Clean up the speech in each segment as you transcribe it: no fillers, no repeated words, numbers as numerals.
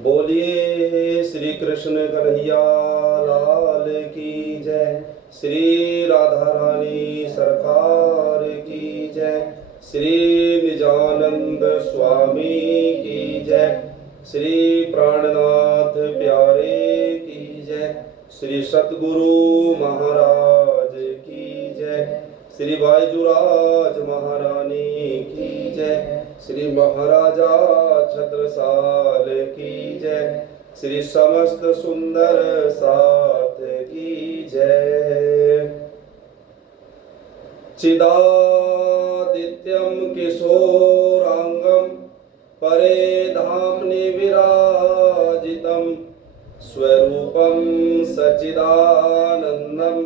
बोलिए श्री कृष्ण कन्हैया लाल की जय। श्री राधा रानी सरकार की जय। श्री निजानंद स्वामी की जय। श्री प्राणनाथ प्यारे की जय। श्री सतगुरु महाराज की जय। श्री बाईजुराज महारानी की जय। श्री महाराजा छत्रसाल की जय। श्री समस्त सुंदर साथ की जय। चिदादित्यम किशोरांगम परे धामनि विराजितम स्वरूपम सच्चिदानंदम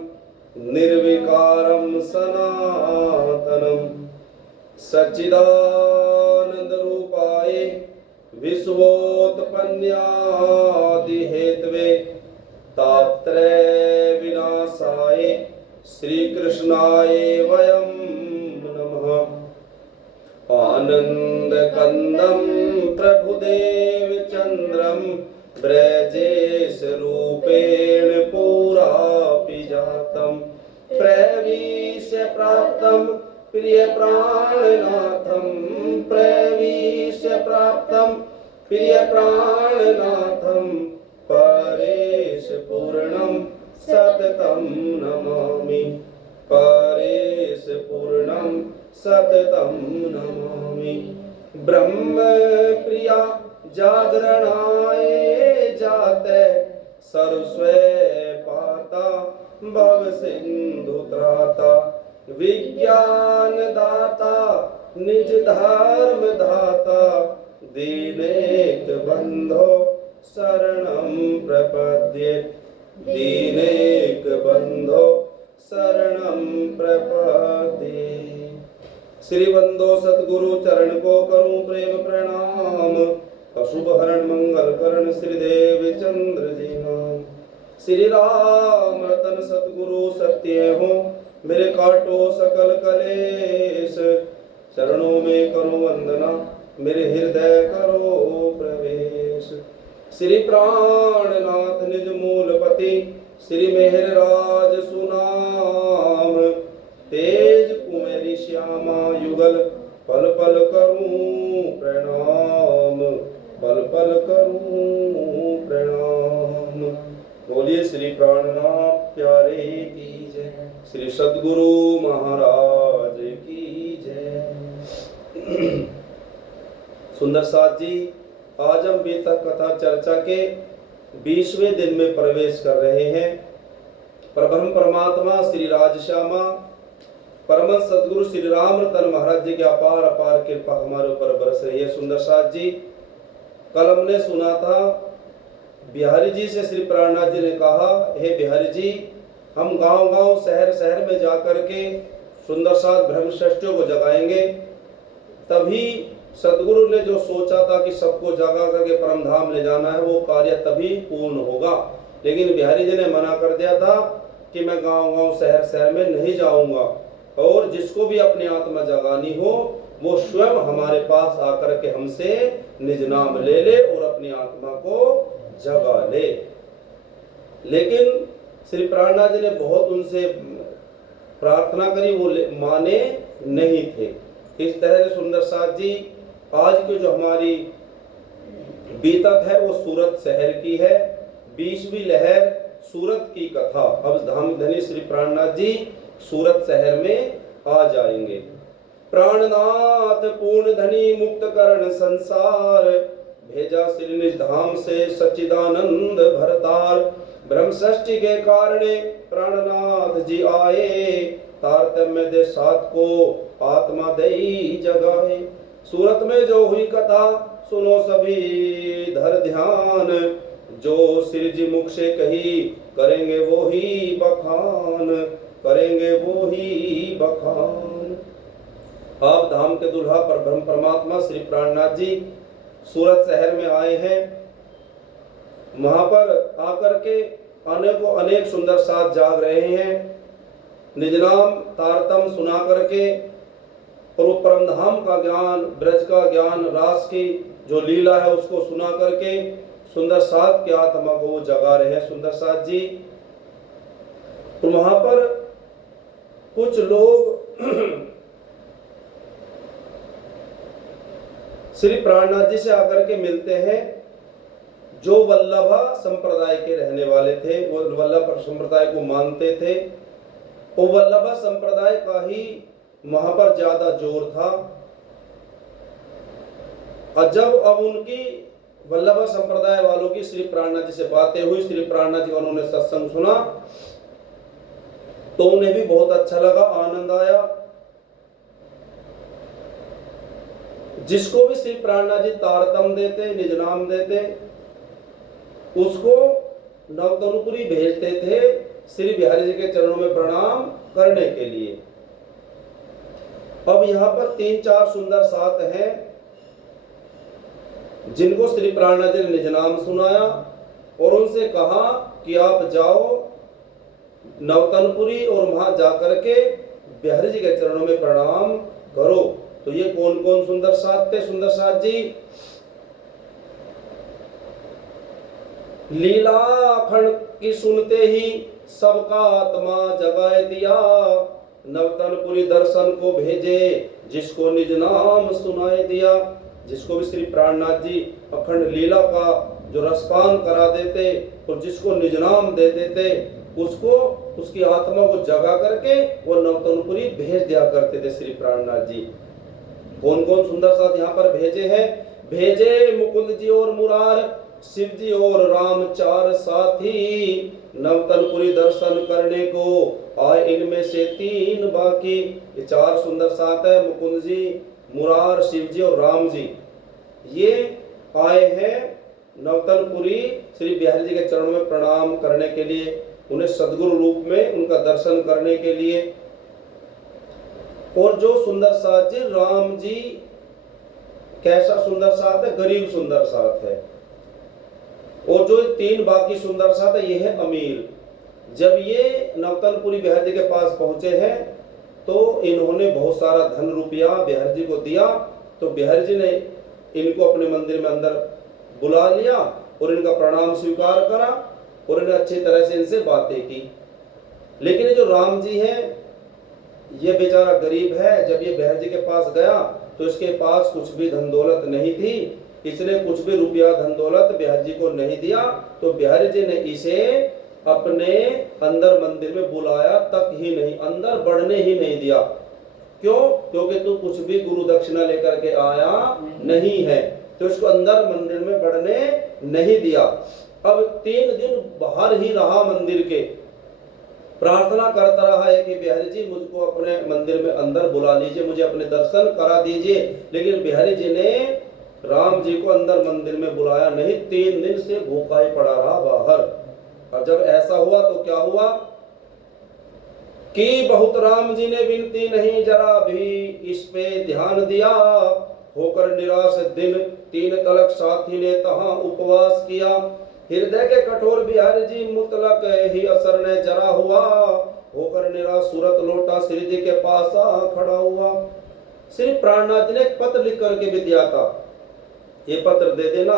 निर्विकारम सनातनम सच्चिदानंद रूपाय विश्वोत्पन्नादि हेतवे तापत्रय विनाशाय श्री कृष्णाय वयं नमः। आनंद कंदम प्रभुदेव चंद्रम ब्रजेश रूपेण पुरा पिजातम प्रवीश प्राप्तम प्रिय प्राणनाथम प्रवीश प्राप्तम प्रिय प्राणनाथम परेश पूर्णम सततम नमामि परेश पूर्णम सततम नमामि। ब्रह्म प्रिया जागरणाय जाते सरस्वे पाता भव सिंधु त्राता विज्ञान दाता निज धर्म दाता दीनेक बंधो शरणं प्रपद्ये दीनेक बंधो शरणं प्रपद्ये। श्री बंदो सतगुरु चरण को करूं प्रेम प्रणाम। अशुभ हरण मंगल करण श्रीदेव चंद्र जी नाम। श्री राम रतन सतगुरु सत्य हो मेरे काटो सकल कलेश। चरणों में करो वंदना मेरे हृदय करो प्रवेश। श्री प्राणनाथ निज मूलपति श्री मेहरराज सुनाम। तेज कुमेरी श्यामा युगल पल पल करूं प्रणाम पल पल करूं प्रणाम। बोलिए श्री प्राणनाथ प्यारे की जय। श्री सद्गुरु महाराज की जय। सुंदर साथ जी, आज हम बीतक कथा चर्चा के 20वें दिन में प्रवेश कर रहे हैं। परब्रह्म परमात्मा श्री राजश्यामा परम सद्गुरु श्री राम रतन महाराज जी की अपार अपार कृपा हमारे ऊपर बरस रही है। सुंदर साथ जी, कल हमने सुना था बिहारी जी से श्री प्राणनाथ जी ने कहा, हे बिहारी जी, हम गांव-गांव शहर-शहर में जाकर के सुंदर साथ ब्रह्मश्रेष्ठियों को जगाएंगे। तभी सदगुरु ने जो सोचा था कि सबको जगा करके परम धाम ले जाना है, वो कार्य तभी पूर्ण होगा। लेकिन बिहारी जी ने मना कर दिया था कि मैं गांव-गांव शहर-शहर में नहीं जाऊंगा, और जिसको भी अपनी आत्मा जगानी हो वो स्वयं हमारे पास आकर के हमसे निज नाम ले ले और अपनी आत्मा को जगा ले। लेकिन श्री प्राणनाथ जी ने बहुत उनसे प्रार्थना करी, वो माने नहीं थे। इस तरह से सुंदर साथ जी, आज की जो हमारी बीतक है वो सूरत शहर की है। 20वीं लहर सूरत की कथा। अब धाम धनी श्री प्राणनाथ जी सूरत शहर में आ जाएंगे। प्राणनाथ पूर्ण धनी मुक्त करण संसार भेजा श्री निज धाम से सच्चिदानंद भरतार। ब्रह्म षष्ठी के कारणे प्राणनाथ जी आए, तारतम्य दे साथ को आत्मा दई जगाए। सूरत में जो हुई कथा सुनो सभी धर ध्यान, जो श्री जी मुख से कही करेंगे वो ही बखान करेंगे वो ही बखान। आप धाम के दुल्हा पर ब्रह्म परमात्मा श्री प्राणनाथ जी सूरत शहर में आए हैं। वहां पर आकर के अनेक सुंदर साथ जाग रहे हैं। निज नाम तारतम सुना करके और वो परम धाम का ज्ञान, ब्रज का ज्ञान, रास की जो लीला है उसको सुना करके सुंदर साथ की आत्मा को वो जगा रहे हैं सुंदर साथ जी। तो वहां पर कुछ लोग श्री प्राणनाथ जी से आकर के मिलते हैं, जो वल्लभा संप्रदाय के रहने वाले थे, वो वल्लभ संप्रदाय को मानते थे। वो वल्लभा संप्रदाय का ही वहां पर ज्यादा जोर था। और जब अब उनकी वल्लभा संप्रदाय वालों की श्री प्राणनाथ जी से बातें हुई, श्री प्राणनाथ जी का उन्होंने सत्संग सुना, तो उन्हें भी बहुत अच्छा लगा, आनंद आया। जिसको भी श्री प्राणनाथ जी तारतम देते, निज नाम देते, उसको नवतनुपुरी भेजते थे श्री बिहारी जी के चरणों में प्रणाम करने के लिए। अब यहाँ पर 3-4 सुंदर साथ हैं जिनको श्री प्राणनाथ जी ने निज नाम सुनाया और उनसे कहा कि आप जाओ नवतनपुरी और वहां जाकर के बिहारी जी के चरणों में प्रणाम करो। तो ये कौन कौन सुंदर साथ थे? सुंदर साथ जी लीला खंड की सुनते ही सबका आत्मा जगाए दिया, नवतनपुरी दर्शन को भेजे जिसको निज नाम सुनाए दिया। जिसको भी श्री प्राणनाथ जी अखंड लीला का जो रसपान करा देते और जिसको निज नाम दे देते, उसको उसकी आत्मा को जगा करके वो नवतनपुरी भेज दिया करते थे श्री प्राणनाथ जी। कौन कौन सुंदर साथ यहाँ पर भेजे हैं? भेजे मुकुंद जी और मुरार, शिव जी और राम, 4 साथी नवतनपुरी दर्शन करने को आए, इनमें से 3 बाकी। ये 4 सुंदर साथ है, मुकुंद जी, मुरार, शिव जी और राम जी। ये आए हैं नवतनपुरी श्री बिहारी जी के चरणों में प्रणाम करने के लिए, उन्हें सदगुरु रूप में उनका दर्शन करने के लिए। और जो सुंदर साथ जी राम जी, कैसा सुंदर साथ है? गरीब सुंदर साथ है। और जो 3 बाकी सुंदर साथ है, ये है अमीर। जब ये नवतनपुरी बिहारी जी के पास पहुंचे हैं तो इन्होंने बहुत सारा धन रुपया बिहारी जी को दिया। तो बिहारी जी ने इनको अपने मंदिर में अंदर बुला लिया और इनका प्रणाम स्वीकार करा और इन्हें अच्छी तरह से इनसे बातें की। लेकिन ये जो राम जी हैं, ये बेचारा गरीब है। जब ये बिहारी जी के पास गया तो इसके पास कुछ भी धन दौलत नहीं थी, इसने कुछ भी रुपया धन दौलत बिहारी जी को नहीं दिया। तो बिहारी जी ने इसे अपने अंदर मंदिर में बुलाया तक ही नहीं, अंदर बढ़ने ही नहीं दिया। क्यों? क्योंकि तू कुछ भी गुरु दक्षिणा लेकर के आया नहीं है, तो इसको अंदर मंदिर में बढ़ने नहीं दिया। अब 3 दिन बाहर ही रहा मंदिर के, प्रार्थना करता रहा है कि बिहारी जी मुझको अपने मंदिर में अंदर बुला लीजिए, मुझे अपने दर्शन करा दीजिए। लेकिन बिहारी जी ने राम जी को अंदर मंदिर में बुलाया नहीं, 3 दिन से भूखा ही पड़ा रहा बाहर। और जब ऐसा हुआ तो क्या हुआ कि बहुत राम जी ने विनती नहीं जरा भी इस पे ध्यान दिया, होकर निराश दिन 3 तलक साथी ने तहां उपवास किया। हृदय के कठोर बिहारी जी मुतलक ही असर ने जरा हुआ, होकर निराश सूरत लौटा श्री जी के पास आ खड़ा हुआ। श्री प्राणनाथ जी ने एक पत्र लिख करके भी दिया था, ये पत्र दे देना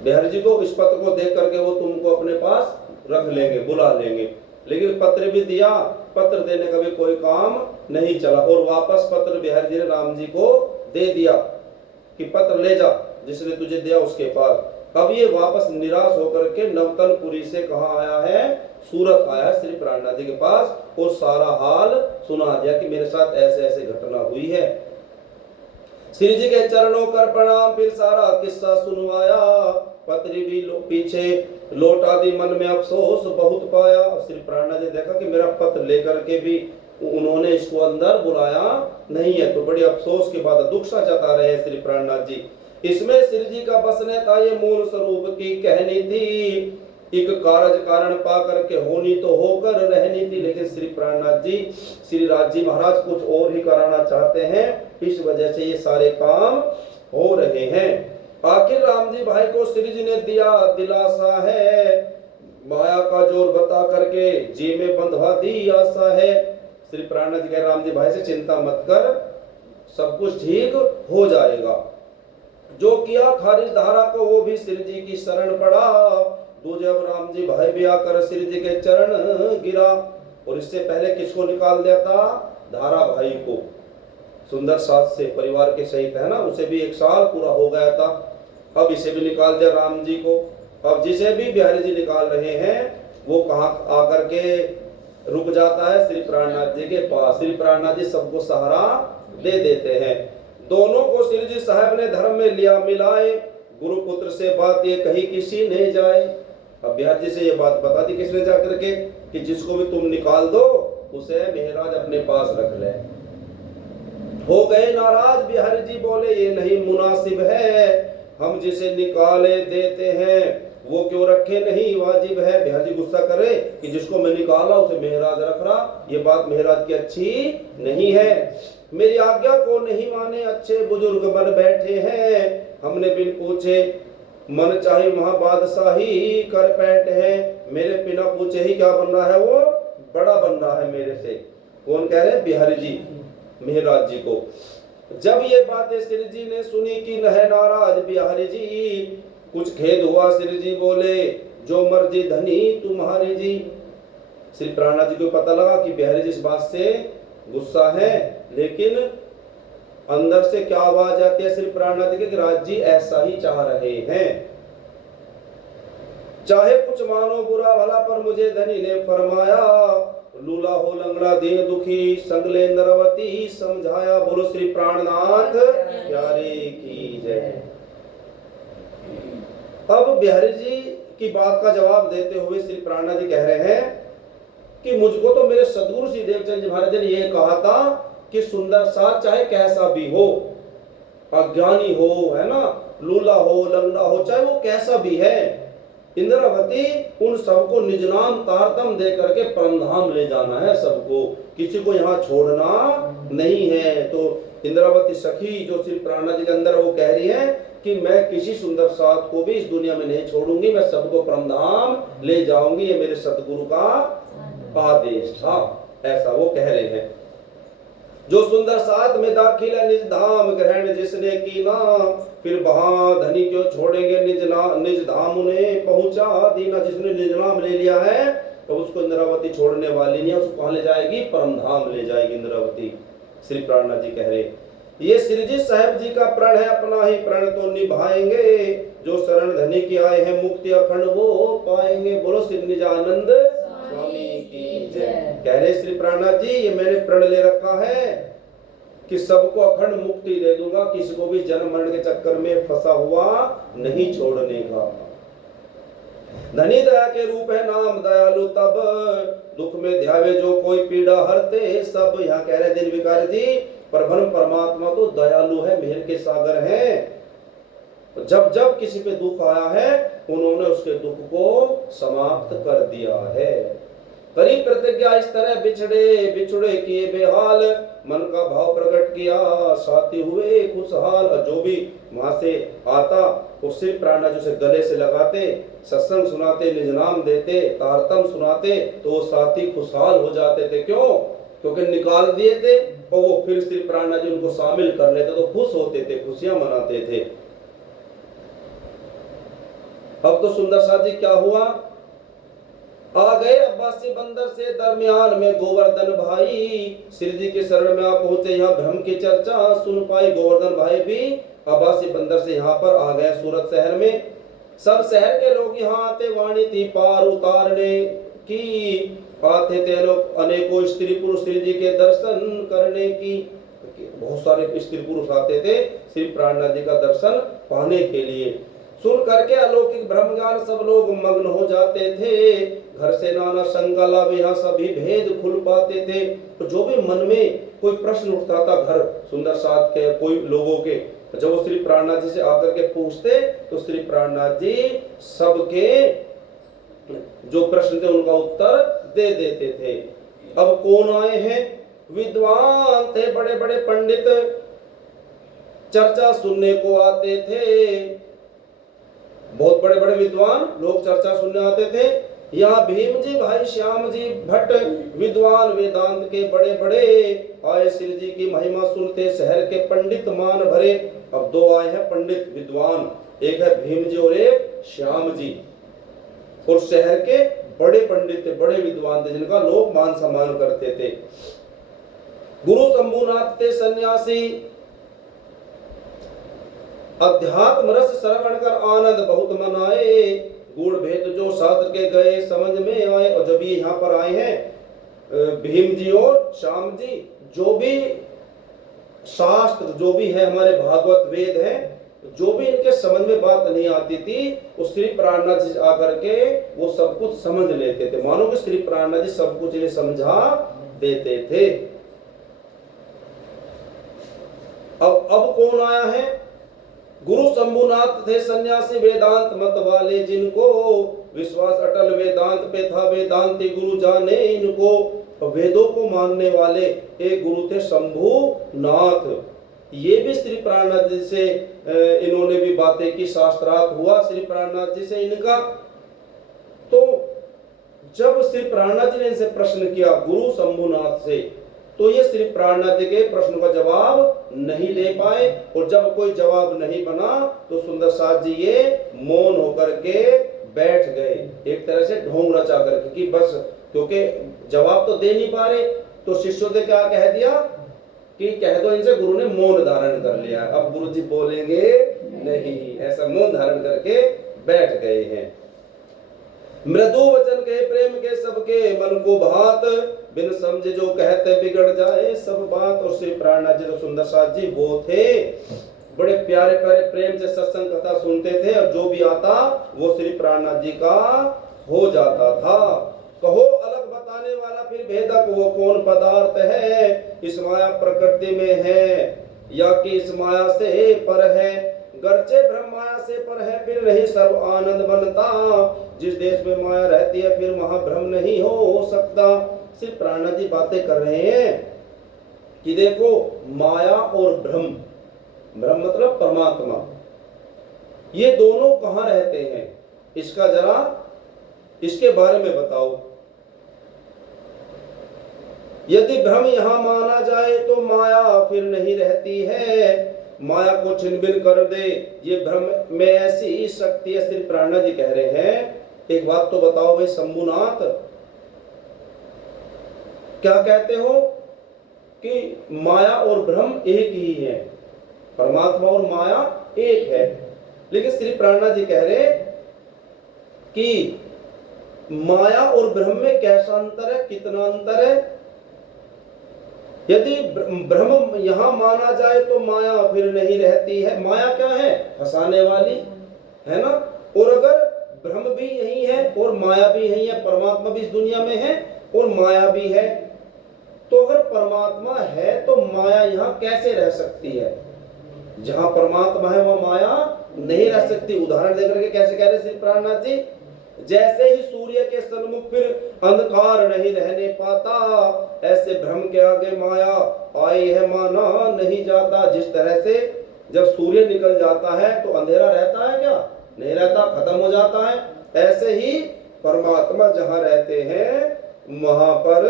बिहारी जी को, इस पत्र को देख करके वो तुमको अपने पास रख लेंगे, बुला लेंगे। लेकिन पत्र भी दिया, पत्र देने का भी कोई काम नहीं चला और वापस पत्र बिहारी जी ने राम जी को दे दिया कि पत्र ले जा जिसने तुझे दिया उसके पास। अब ये वापस निराश होकर के नवतनपुरी से कहाँ आया है? सूरत आया श्री प्राणनाथ जी के पास और सारा हाल सुना दिया कि मेरे साथ ऐसे ऐसे घटना हुई है। श्री जी के चरणों कर प्रणाम, फिर सारा किस्सा सुनवाया। पत्री भी पीछे लौटा दी, मन में अफसोस बहुत पाया। श्री प्राणनाथ जी देखा कि मेरा पत्र लेकर के भी उन्होंने इसको अंदर बुलाया नहीं है, तो बड़ी अफसोस की बात, दुख सा जता रहे हैं श्री प्राणनाथ जी। इसमें श्री जी का बसने था ये मूल स्वरूप की कहनी थी, एक कारज कारण पा करके होनी तो होकर रहनी थी। लेकिन श्री प्राणनाथ जी, श्री राज जी महाराज कुछ और ही कराना चाहते हैं, इस वजह से ये सारे काम हो रहे हैं। आखिर राम जी भाई को श्री जी ने दिया दिलासा है, माया का जोर बता करके जी में बंधवा दी आशा है। श्री प्राणनाथ जी कह राम जी भाई से चिंता मत कर, सब कुछ ठीक हो जाएगा। जो किया खारिज धारा को वो भी श्री जी की शरण पड़ा। दूजे अब राम जी भाई भी आकर श्री जी के चरण गिरा। और इससे पहले किसको निकाल दिया था? धारा भाई को, सुंदर साथ से परिवार के सहित, है ना, उसे भी 1 साल पूरा हो गया था। अब इसे भी निकाल दिया राम जी को। अब जिसे भी बिहारी जी निकाल रहे हैं वो कहाँ आकर के रुक जाता है? श्री प्राणनाथ जी के पास। श्री प्राणनाथ जी सबको सहारा दे देते हैं। दोनों को श्री जी साहब ने धर्म में लिया मिलाए, गुरु पुत्र से बात ये कही किसी ने जाए। अब बिहार जी से ये बात बता दी किसने जा करके कि जिसको भी तुम निकाल दो उसे महाराज अपने पास रख ले। हो गए नाराज बिहारी जी, बोले ये नहीं मुनासिब है, हम जिसे निकाले देते हैं वो क्यों रखे नहीं वाजिब है। बिहारी जी गुस्सा करे कि जिसको मैं निकाला उसे महाराज रख रहा, ये बात महाराज की अच्छी नहीं है। मेरी आज्ञा को नहीं माने अच्छे बुजुर्ग बन बैठे हैं, हमने बिन पूछे मन चाहे वहां बादशाही कर बैठे हैं। मेरे बिना पूछे ही क्या बन रहा है? वो बड़ा बन रहा है मेरे से। कौन कह रहे? बिहारी जी महाराज जी को। जब ये बातें श्री जी ने सुनी कि न है नाराज बिहारी जी, कुछ खेद हुआ श्री जी बोले जो मर्जी धनी तुम्हारी जी। श्री प्राणनाथ जी को पता लगा कि बिहारी जी इस बात से गुस्सा है, लेकिन अंदर से क्या आवाज आती है श्री प्राणनाथ जी के कि राज जी ऐसा ही चाह रहे हैं। चाहे कुछ मानो बुरा भला पर मुझे धनी ने फरमाया, लूला हो लंगड़ा दीन दुखी संगले इंद्रवती समझाया। बोलो श्री प्राणनाथ प्यारे की जय। अब बिहारी जी की बात का जवाब देते हुए श्री प्राणनाथ जी कह रहे हैं कि मुझको तो मेरे सदगुरु श्री देवचंद जी महाराज ने यह कहा था कि सुंदर सा चाहे कैसा भी हो, अज्ञानी हो, है ना, लूला हो लंगड़ा हो, चाहे वो कैसा भी है, इंद्रावती उन सबको निज नाम तारतम दे करके परमधाम ले जाना है सबको, किसी को यहाँ छोड़ना नहीं है। तो इंद्रावती सखी जो श्री प्राणनाथ जी के अंदर वो कह रही है कि मैं किसी सुंदर साथ को भी इस दुनिया में नहीं छोड़ूंगी, मैं सबको परमधाम ले जाऊंगी, ये मेरे सतगुरु का आदेश था, ऐसा वो कह रहे हैं। जो सुंदर साथ में दाखिल है निज धाम ग्रहण जिसने कीना, फिर वहां धनी क्यों छोड़ेंगे निज धाम उन्हें पहुंचा दीना। जिसने निज नाम ले लिया है तो उसको इंद्रावती छोड़ने वाली नहीं है, उसको कहां ले जाएगी? परम धाम ले जाएगी इंद्रावती। श्री प्राणनाथ जी कह रहे ये श्री जी साहब जी का प्रण है, अपना ही प्रण तो निभाएंगे, जो शरण धनी की आए हैं मुक्ति अखंड वो पाएंगे। बोलो श्री निजानंद स्वामी की जय। कह रहे श्री प्राणनाथ जी ये मैंने प्रण ले रखा है कि सबको अखंड मुक्ति दे दूंगा, किसी को भी जन्म मरण के चक्कर में फंसा हुआ नहीं छोड़ने का। धनी दया के रूप है नाम दयालु तब, दुख में ध्यावे जो कोई पीड़ा हरते सब। यहाँ कह रहे दिन विकार जी परब्रह्म परमात्मा तो दयालु है, मेहर के सागर हैं। जब जब किसी पे दुख आया है उन्होंने उसके दुख को समाप्त कर दिया है। करी प्रतिज्ञा इस तरह बिछड़े बिछुड़े किए बेहाल, मन का भाव प्रकट किया साथी हुए खुशहाल। जो भी वहां से आता वो श्री प्राणनाथ जी से गले से लगाते, सत्संग सुनाते, निज नाम देते, तारतम सुनाते तो वो साथी खुशहाल हो जाते थे। क्यों? क्योंकि निकाल दिए थे और वो फिर श्री प्राणनाथ जी उनको शामिल कर लेते तो खुश होते थे, खुशियां मनाते थे। अब तो सुंदर साथ जी क्या हुआ? आ गए अब्बासी बंदर से दरमियान में गोवर्धन भाई, श्री जी के शरण में आप पहुंचे, यहाँ भ्रम की चर्चा सुन पाई। गोवर्धन भाई भी अब्बासी बंदर से यहाँ पर आ गए सूरत शहर में। सब शहर के लोग यहाँ आते, वाणी थी पार उतारने की, आते थे लोग अनेकों स्त्री पुरुष श्री जी के दर्शन करने की। बहुत सारे स्त्री पुरुष आते थे श्री प्राणनाथ जी का दर्शन पाने के लिए। सुन करके अलौकिक ब्रह्म ज्ञान सब लोग मग्न हो जाते थे, घर से नाना शंका लाभ यहाँ सभी भेद खुल पाते थे। तो जो भी मन में कोई प्रश्न उठता था घर सुंदर साथ के कोई लोगों के, जब वो श्री प्राणनाथ जी से आकर के पूछते तो श्री प्राणनाथ जी सबके जो प्रश्न थे उनका उत्तर दे देते थे। अब कौन आए हैं? विद्वान थे, बड़े बड़े पंडित चर्चा सुनने को आते थे। बहुत बड़े बड़े विद्वान लोग चर्चा सुनने आते थे। यहाँ भीम जी भाई श्याम जी भट्ट विद्वान वेदांत के बड़े बड़े आए, श्री जी की महिमा सुनते शहर के पंडित मान भरे। अब दो आए हैं पंडित विद्वान, एक है भीम जी और एक श्याम जी, और शहर के बड़े पंडित थे, बड़े विद्वान थे, जिनका लोग मान सम्मान करते थे। गुरु शंभुनाथ थे सन्यासी, अध्यात्म रस श्रवण कर आनंद बहुत मनाए, गुण भेद जो शास्त्र के गए समझ में आए। और जब ये यहाँ पर आए हैं भीम जी और श्याम जी, जो भी शास्त्र जो भी है हमारे भागवत वेद है, जो भी इनके समझ में बात नहीं आती थी, वो श्री प्राणनाथ जी आकर के वो सब कुछ समझ लेते थे। मानो कि श्री प्राणनाथ जी सब कुछ इन्हें समझा देते थे। अब कौन आया है? गुरु शंभुनाथ थे सन्यासी वेदांत मत वाले, जिनको विश्वास अटल वेदांत पे था, वेदांती गुरु जाने इनको। वेदों को मानने वाले एक गुरु थे शंभुनाथ। ये भी श्री प्राणनाथ जी से इन्होंने भी बातें की, शास्त्रार्थ हुआ श्री प्राणनाथ जी से इनका। तो जब श्री प्राणनाथ जी ने इनसे प्रश्न किया गुरु शंभुनाथ से, तो ये श्री प्राणनाथ जी के प्रश्न का जवाब नहीं दे पाए, और जब कोई जवाब नहीं बना तो सुंदर साथ जी ये मौन होकर के बैठ गए, एक तरह से ढोंग रचा करके कि बस, क्योंकि जवाब तो दे नहीं पा रहे। तो शिष्यों से क्या कह दिया कि कह दो इनसे गुरु ने मौन धारण कर लिया, अब गुरु जी बोलेंगे नहीं, ऐसा मौन धारण करके बैठ गए हैं। मृदु वचन के प्रेम के सबके मन को भात, बिन समझे जो कहते बिगड़ जाए सब बात। और श्री प्राणनाथ जी तो सुंदर साथ जी वो थे, बड़े प्यारे प्यारे प्रेम से सत्संग कथा सुनते थे, और जो भी आता वो श्री प्राणनाथ जी का हो जाता था। कहो अलग बताने वाला फिर भेदक वो कौन पदार्थ है, इस माया प्रकृति में है या कि इस माया से पर है। गर्चे ब्रह्म माया से पर है फिर नहीं सर्व आनंद बनता, जिस देश में माया रहती है फिर वहां भ्रम नहीं हो सकता। सिर्फ प्राणनाथ जी बातें कर रहे हैं कि देखो माया और ब्रह्म, ब्रह्म मतलब परमात्मा, ये दोनों कहां रहते हैं, इसका जरा इसके बारे में बताओ। यदि भ्रम यहां माना जाए तो माया फिर नहीं रहती है, माया को छिन-भिन कर दे ये भ्रम में ऐसी शक्ति है। श्री प्राणनाथ जी कह रहे हैं एक बात तो बताओ भाई शंभुनाथ, क्या कहते हो कि माया और ब्रह्म एक ही है, परमात्मा और माया एक है, लेकिन श्री प्राणनाथ जी कह रहे कि माया और ब्रह्म में कैसा अंतर है, कितना अंतर है। यदि ब्रह्म यहां माना जाए तो माया फिर नहीं रहती है। माया क्या है? फंसाने वाली है ना। और अगर ब्रह्म भी यही है और माया भी यही है, परमात्मा भी इस दुनिया में है और माया भी है, तो अगर परमात्मा है तो माया यहां कैसे रह सकती है? जहां परमात्मा है वहां माया नहीं रह सकती। उदाहरण देकर के कैसे कह रहे श्री प्राणनाथ जी, जैसे ही सूर्य के सन्मुख फिर अंधकार नहीं रहने पाता, ऐसे भ्रम के आगे माया आई है माना नहीं जाता। जिस तरह से जब सूर्य निकल जाता है तो अंधेरा रहता है क्या? नहीं रहता, खत्म हो जाता है। ऐसे ही परमात्मा जहां रहते हैं वहां पर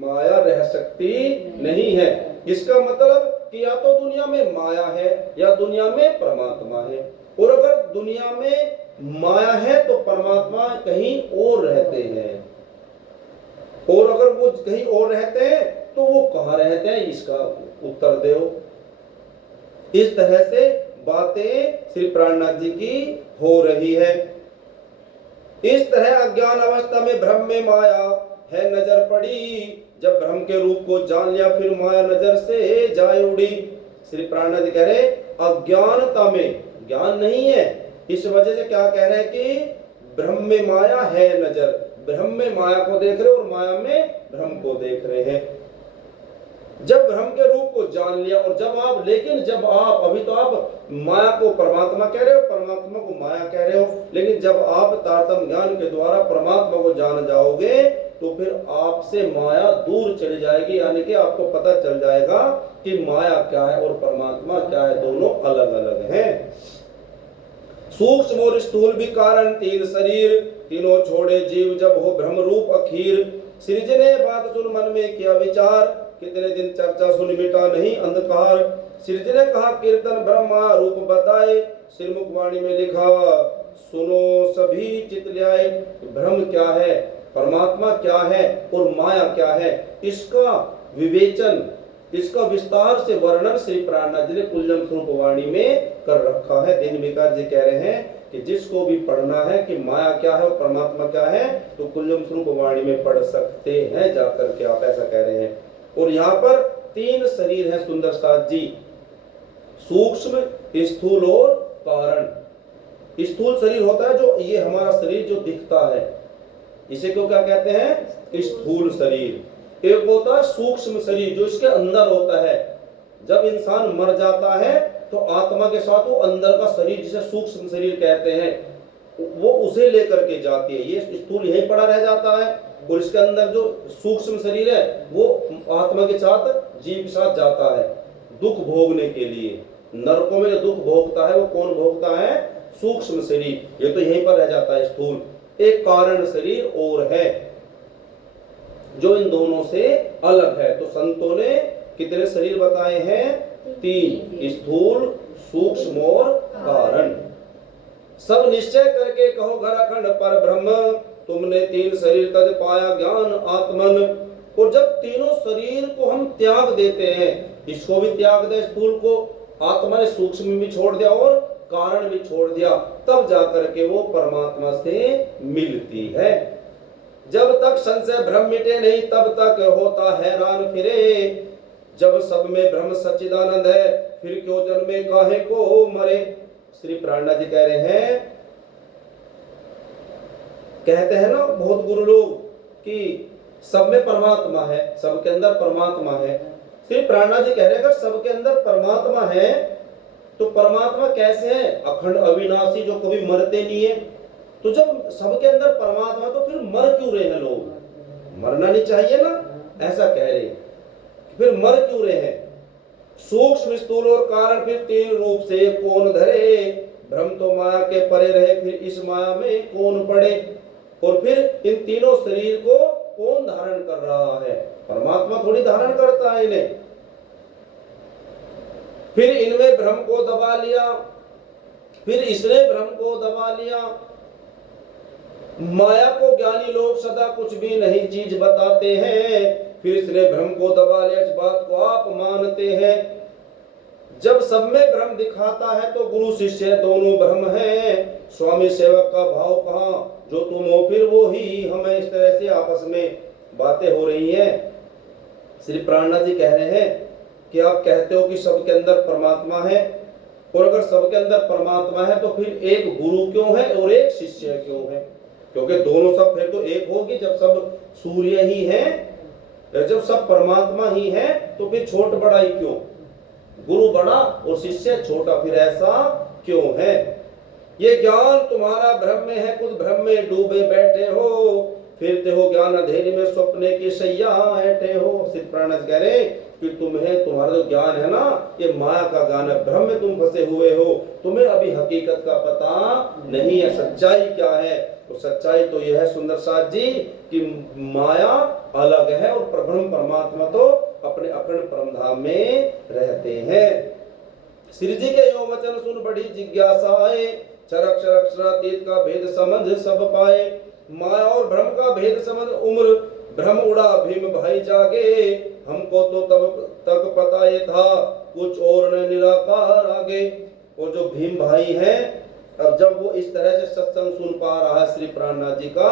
माया रह सकती नहीं है। इसका मतलब कि या तो दुनिया में माया है या दुनिया में परमात्मा है, और अगर दुनिया में माया है तो परमात्मा कहीं और रहते हैं, और अगर वो कहीं और रहते हैं तो वो कहां रहते हैं, इसका उत्तर दो। इस तरह से बातें श्री प्राणनाथ जी की हो रही है। इस तरह अज्ञान अवस्था में भ्रम में माया है नजर पड़ी, जब भ्रम के रूप को जान लिया फिर माया नजर से जाए उड़ी। श्री प्राणनाथ जी कह रहे अज्ञानता में ज्ञान नहीं है, इस वजह से क्या कह रहे हैं कि भ्रम में माया है नजर, भ्रम में माया को देख रहे हो और माया में भ्रम को देख रहे हैं। जब भ्रम के रूप को जान लिया, और जब आप अभी तो आप माया को परमात्मा कह रहे हो, परमात्मा को माया कह रहे हो, लेकिन जब आप तारतम्य ज्ञान के द्वारा परमात्मा को जान जाओगे तो फिर आपसे माया दूर चली जाएगी, यानी कि आपको पता चल जाएगा कि माया क्या है और परमात्मा क्या है, दोनों अलग अलग हैं। सूक्ष्म और स्थूल भी कारण तीन शरीर, तीनों छोड़े जीव जब हो भ्रम रूप अखीर। सृजने बात सुन मन में किया विचार, कितने दिन चर्चा सुन मिटा नहीं अंधकार। सृजने कहा कीर्तन ब्रह्मा रूप बताए, श्रीमुख वाणी में लिखा सुनो सभी चित ल्याए। ब्रह्म क्या है, परमात्मा क्या है और माया क्या है, इसका विवेचन, इसका विस्तार से वर्णन श्री प्राणनाथ जी ने कुल्लम स्वरूप वाणी में कर रखा है। दिनविकार जी कह रहे हैं कि जिसको भी पढ़ना है कि माया क्या है और परमात्मा क्या है तो कुल्लम स्वरूप वाणी में पढ़ सकते हैं जाकर के, आप ऐसा कह रहे हैं। और यहाँ पर 3 शरीर है सुंदर साथ जी, सूक्ष्म, स्थूल और कारण। स्थूल शरीर होता है जो ये हमारा शरीर जो दिखता है, इसे क्यों क्या कहते हैं, स्थूल शरीर। एक होता है सूक्ष्म शरीर जो इसके अंदर होता है। जब इंसान मर जाता है तो आत्मा के साथ वो अंदर का शरीर जिसे सूक्ष्म शरीर कहते हैं वो उसे लेकर के जाती है। ये स्थूल यहीं पड़ा रह जाता है और इसके अंदर जो सूक्ष्म शरीर है वो आत्मा के साथ, जीव के साथ जाता है दुख भोगने के लिए। नरकों में जो दुख भोगता है वो कौन भोगता है, सूक्ष्म शरीर। ये तो यहीं पर रह जाता है स्थूल। एक कारण शरीर और है जो इन दोनों से अलग है। तो संतों ने कितने शरीर बताए हैं, 3, स्थूल, सूक्ष्म और कारण। सब निश्चय करके कहो घर अखंड पर ब्रह्म, तुमने 3 शरीर तज पाया ज्ञान आत्मन। और जब तीनों शरीर को हम त्याग देते हैं, इसको भी त्याग दे, स्थूल को, आत्मा ने सूक्ष्म भी छोड़ दिया और कारण भी छोड़ दिया, तब जाकर के वो परमात्मा से मिलती है। जब तक संशय भ्रम मिटे नहीं तब तक होता हैरान फिरे। जब सब में ब्रह्म सच्चिदानंद है फिर क्यों जन्मे काहे को मरे। श्री प्राणनाथ जी कह रहे हैं, कहते हैं ना बहुत गुरु लोग कि सब में परमात्मा है, सबके अंदर परमात्मा है। श्री प्राणनाथ जी कह रहे हैं अगर सबके अंदर परमात्मा है तो परमात्मा कैसे है, अखंड अविनाशी जो कभी मरते नहीं है। तो जब सबके अंदर परमात्मा तो फिर मर क्यों रहे हैं लोग, मरना नहीं चाहिए ना, ऐसा कह रहे हैं। फिर मर क्यों रहे हैं। सूक्ष्म, स्थूल और कारण फिर 3 रूप से कौन धरे। भ्रम तो माया के परे रहे फिर इस माया में कौन पड़े। और फिर इन तीनों शरीर को कौन धारण कर रहा है, परमात्मा थोड़ी धारण करता है इन्हें। फिर इनमें भ्रम को दबा लिया, फिर इसने भ्रम को दबा लिया। माया को ज्ञानी लोग सदा कुछ भी नहीं चीज बताते हैं, फिर इसने भ्रम को दबा लिया, इस बात को आप मानते हैं। जब सब में भ्रम दिखाता है तो गुरु शिष्य दोनों भ्रम हैं। स्वामी सेवक का भाव कहाँ, जो तुम हो फिर वो ही हमें। इस तरह से आपस में बातें हो रही हैं। श्री प्राणनाथ जी कह रहे हैं कि आप कहते हो कि सबके अंदर परमात्मा है, और अगर सबके अंदर परमात्मा है तो फिर एक गुरु क्यों है और एक शिष्य क्यों है। क्योंकि दोनों सब फिर तो एक होगी जब सब सूर्य ही है, जब सब परमात्मा ही है तो फिर छोट बड़ा ही क्यों, गुरु बड़ा और शिष्य छोटा, फिर ऐसा क्यों है। ये ज्ञान तुम्हारा भ्रम में है, खुद भ्रम में डूबे बैठे हो, फिरते हो ज्ञान अंधेरे में स्वप्ने की शैया ऐठे हो। सिद्ध प्राणनाथ कह रहे कि तुम्हें, तुम्हारा जो ज्ञान है ना ये माया का ज्ञान है, भ्रम में तुम फंसे हुए हो, तुम्हें अभी हकीकत का पता नहीं है, सच्चाई क्या है। तो सच्चाई तो यह है सुंदर साथ जी कि माया अलग है और ब्रह्म परमात्मा तो अपने अखंड परम धाम में रहते हैं। श्री जी के यो वचन सुन बड़ी जिज्ञासाए, क्षर अक्षरातीत का भेद समझ सब पाए। माया और भ्रम का भेद समझ उम्र भ्रम उड़ा भीम भाई जागे। हमको तो तब तक पता ये था कुछ और न निराकार आगे। और जो भीम भाई है, अब जब वो इस तरह से सत्संग सुन पा रहा है श्री प्राणनाथ जी का,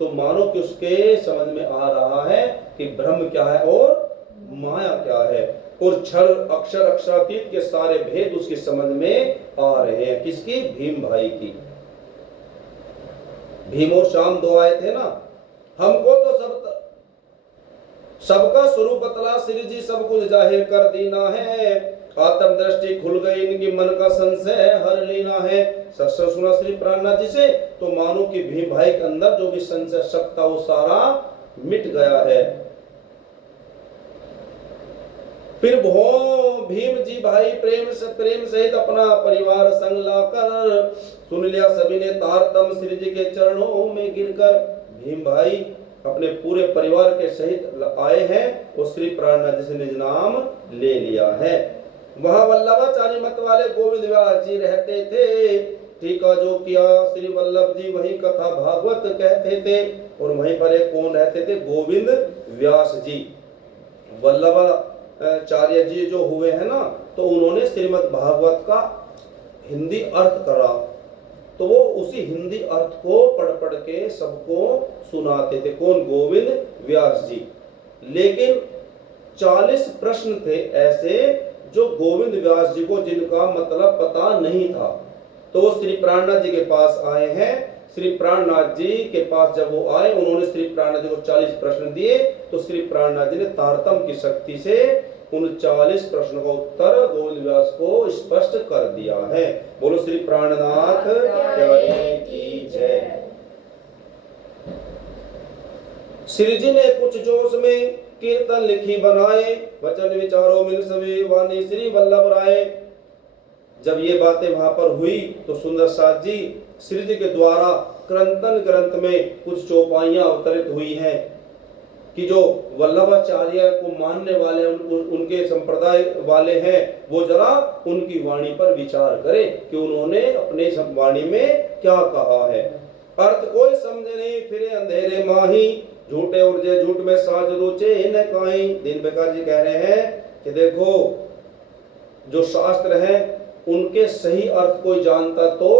तो मानो कि उसके समझ में आ रहा है कि ब्रह्म क्या है और माया क्या है, और क्षर अक्षर अक्षरातीत के सारे भेद उसकी समझ में आ रहे हैं। किसकी, भीम भाई की। भीम और श्याम 2 आए थे ना। हमको तो सबका स्वरूप बतला श्री जी सब कुछ जाहिर कर देना है। आत्म दृष्टि खुल गई इनकी मन का संशय हर लेना है। सत्संग सुना श्री प्राणनाथ जी से तो मानो कि भीम भाई के अंदर जो भी संशय शक था वो सारा मिट गया है। फिर भो भीम जी भाई प्रेम सहित अपना परिवार संग लाकर सुन लिया सभी ने तारतम श्री जी के चरणों में गिरकर। भीम भाई अपने पूरे परिवार के सहित आए हैं और श्री प्राणनाथ जी से निज नाम ले लिया है। वहां वल्लभाचार्य मत वाले गोविंद व्यास जी रहते थे। टीका जो किया श्री वल्लभ जी वही कथा भागवत कहते थे। और वहीं पर एक कौन रहते थे? गोविंद व्यास जी। वल्लभाचार्य जी जो हुए हैं ना, तो उन्होंने श्रीमद् भागवत का हिंदी अर्थ करा, तो वो उसी हिंदी अर्थ को पढ़ के सबको सुनाते थे। कौन? गोविंद व्यास जी। लेकिन 40 प्रश्न थे ऐसे जो गोविंद व्यास जी को जिनका मतलब पता नहीं था, तो वो श्री प्राणनाथ जी के पास आए हैं। श्री प्राणनाथ जी के पास जब वो आए, उन्होंने श्री प्राणनाथ जी को 40 प्रश्न दिए, तो श्री प्राणनाथ जी ने तारतम की शक्ति से उन 40 प्रश्नों का उत्तर गोविंद व्यास को स्पष्ट कर दिया है। बोलो श्री प्राणनाथ प्यारे की जय। श्री जी ने कुछ जोश में कीर्तन लिखी बनाए, वचन विचारों मिल सभी वाणी श्री वल्लभ राय। जब ये बातें वहां पर हुई तो सुंदर साथ जी श्री जी के द्वारा क्रंतन ग्रंथ में कुछ चौपाइयां अवतरित हुई हैं कि जो वल्लभाचार्य को मानने वाले उनके संप्रदाय वाले हैं, वो जरा उनकी वाणी पर विचार करें कि उन्होंने अपने वाणी में क्या कहा है। अर्थ कोई समझे नहीं फिरे अंधेरे माही, झूठे उर्जे झूठ में साज रुचे न काई। दीन बेकार जी कह रहे हैं कि देखो जो शास्त्र है उनके सही अर्थ कोई जानता तो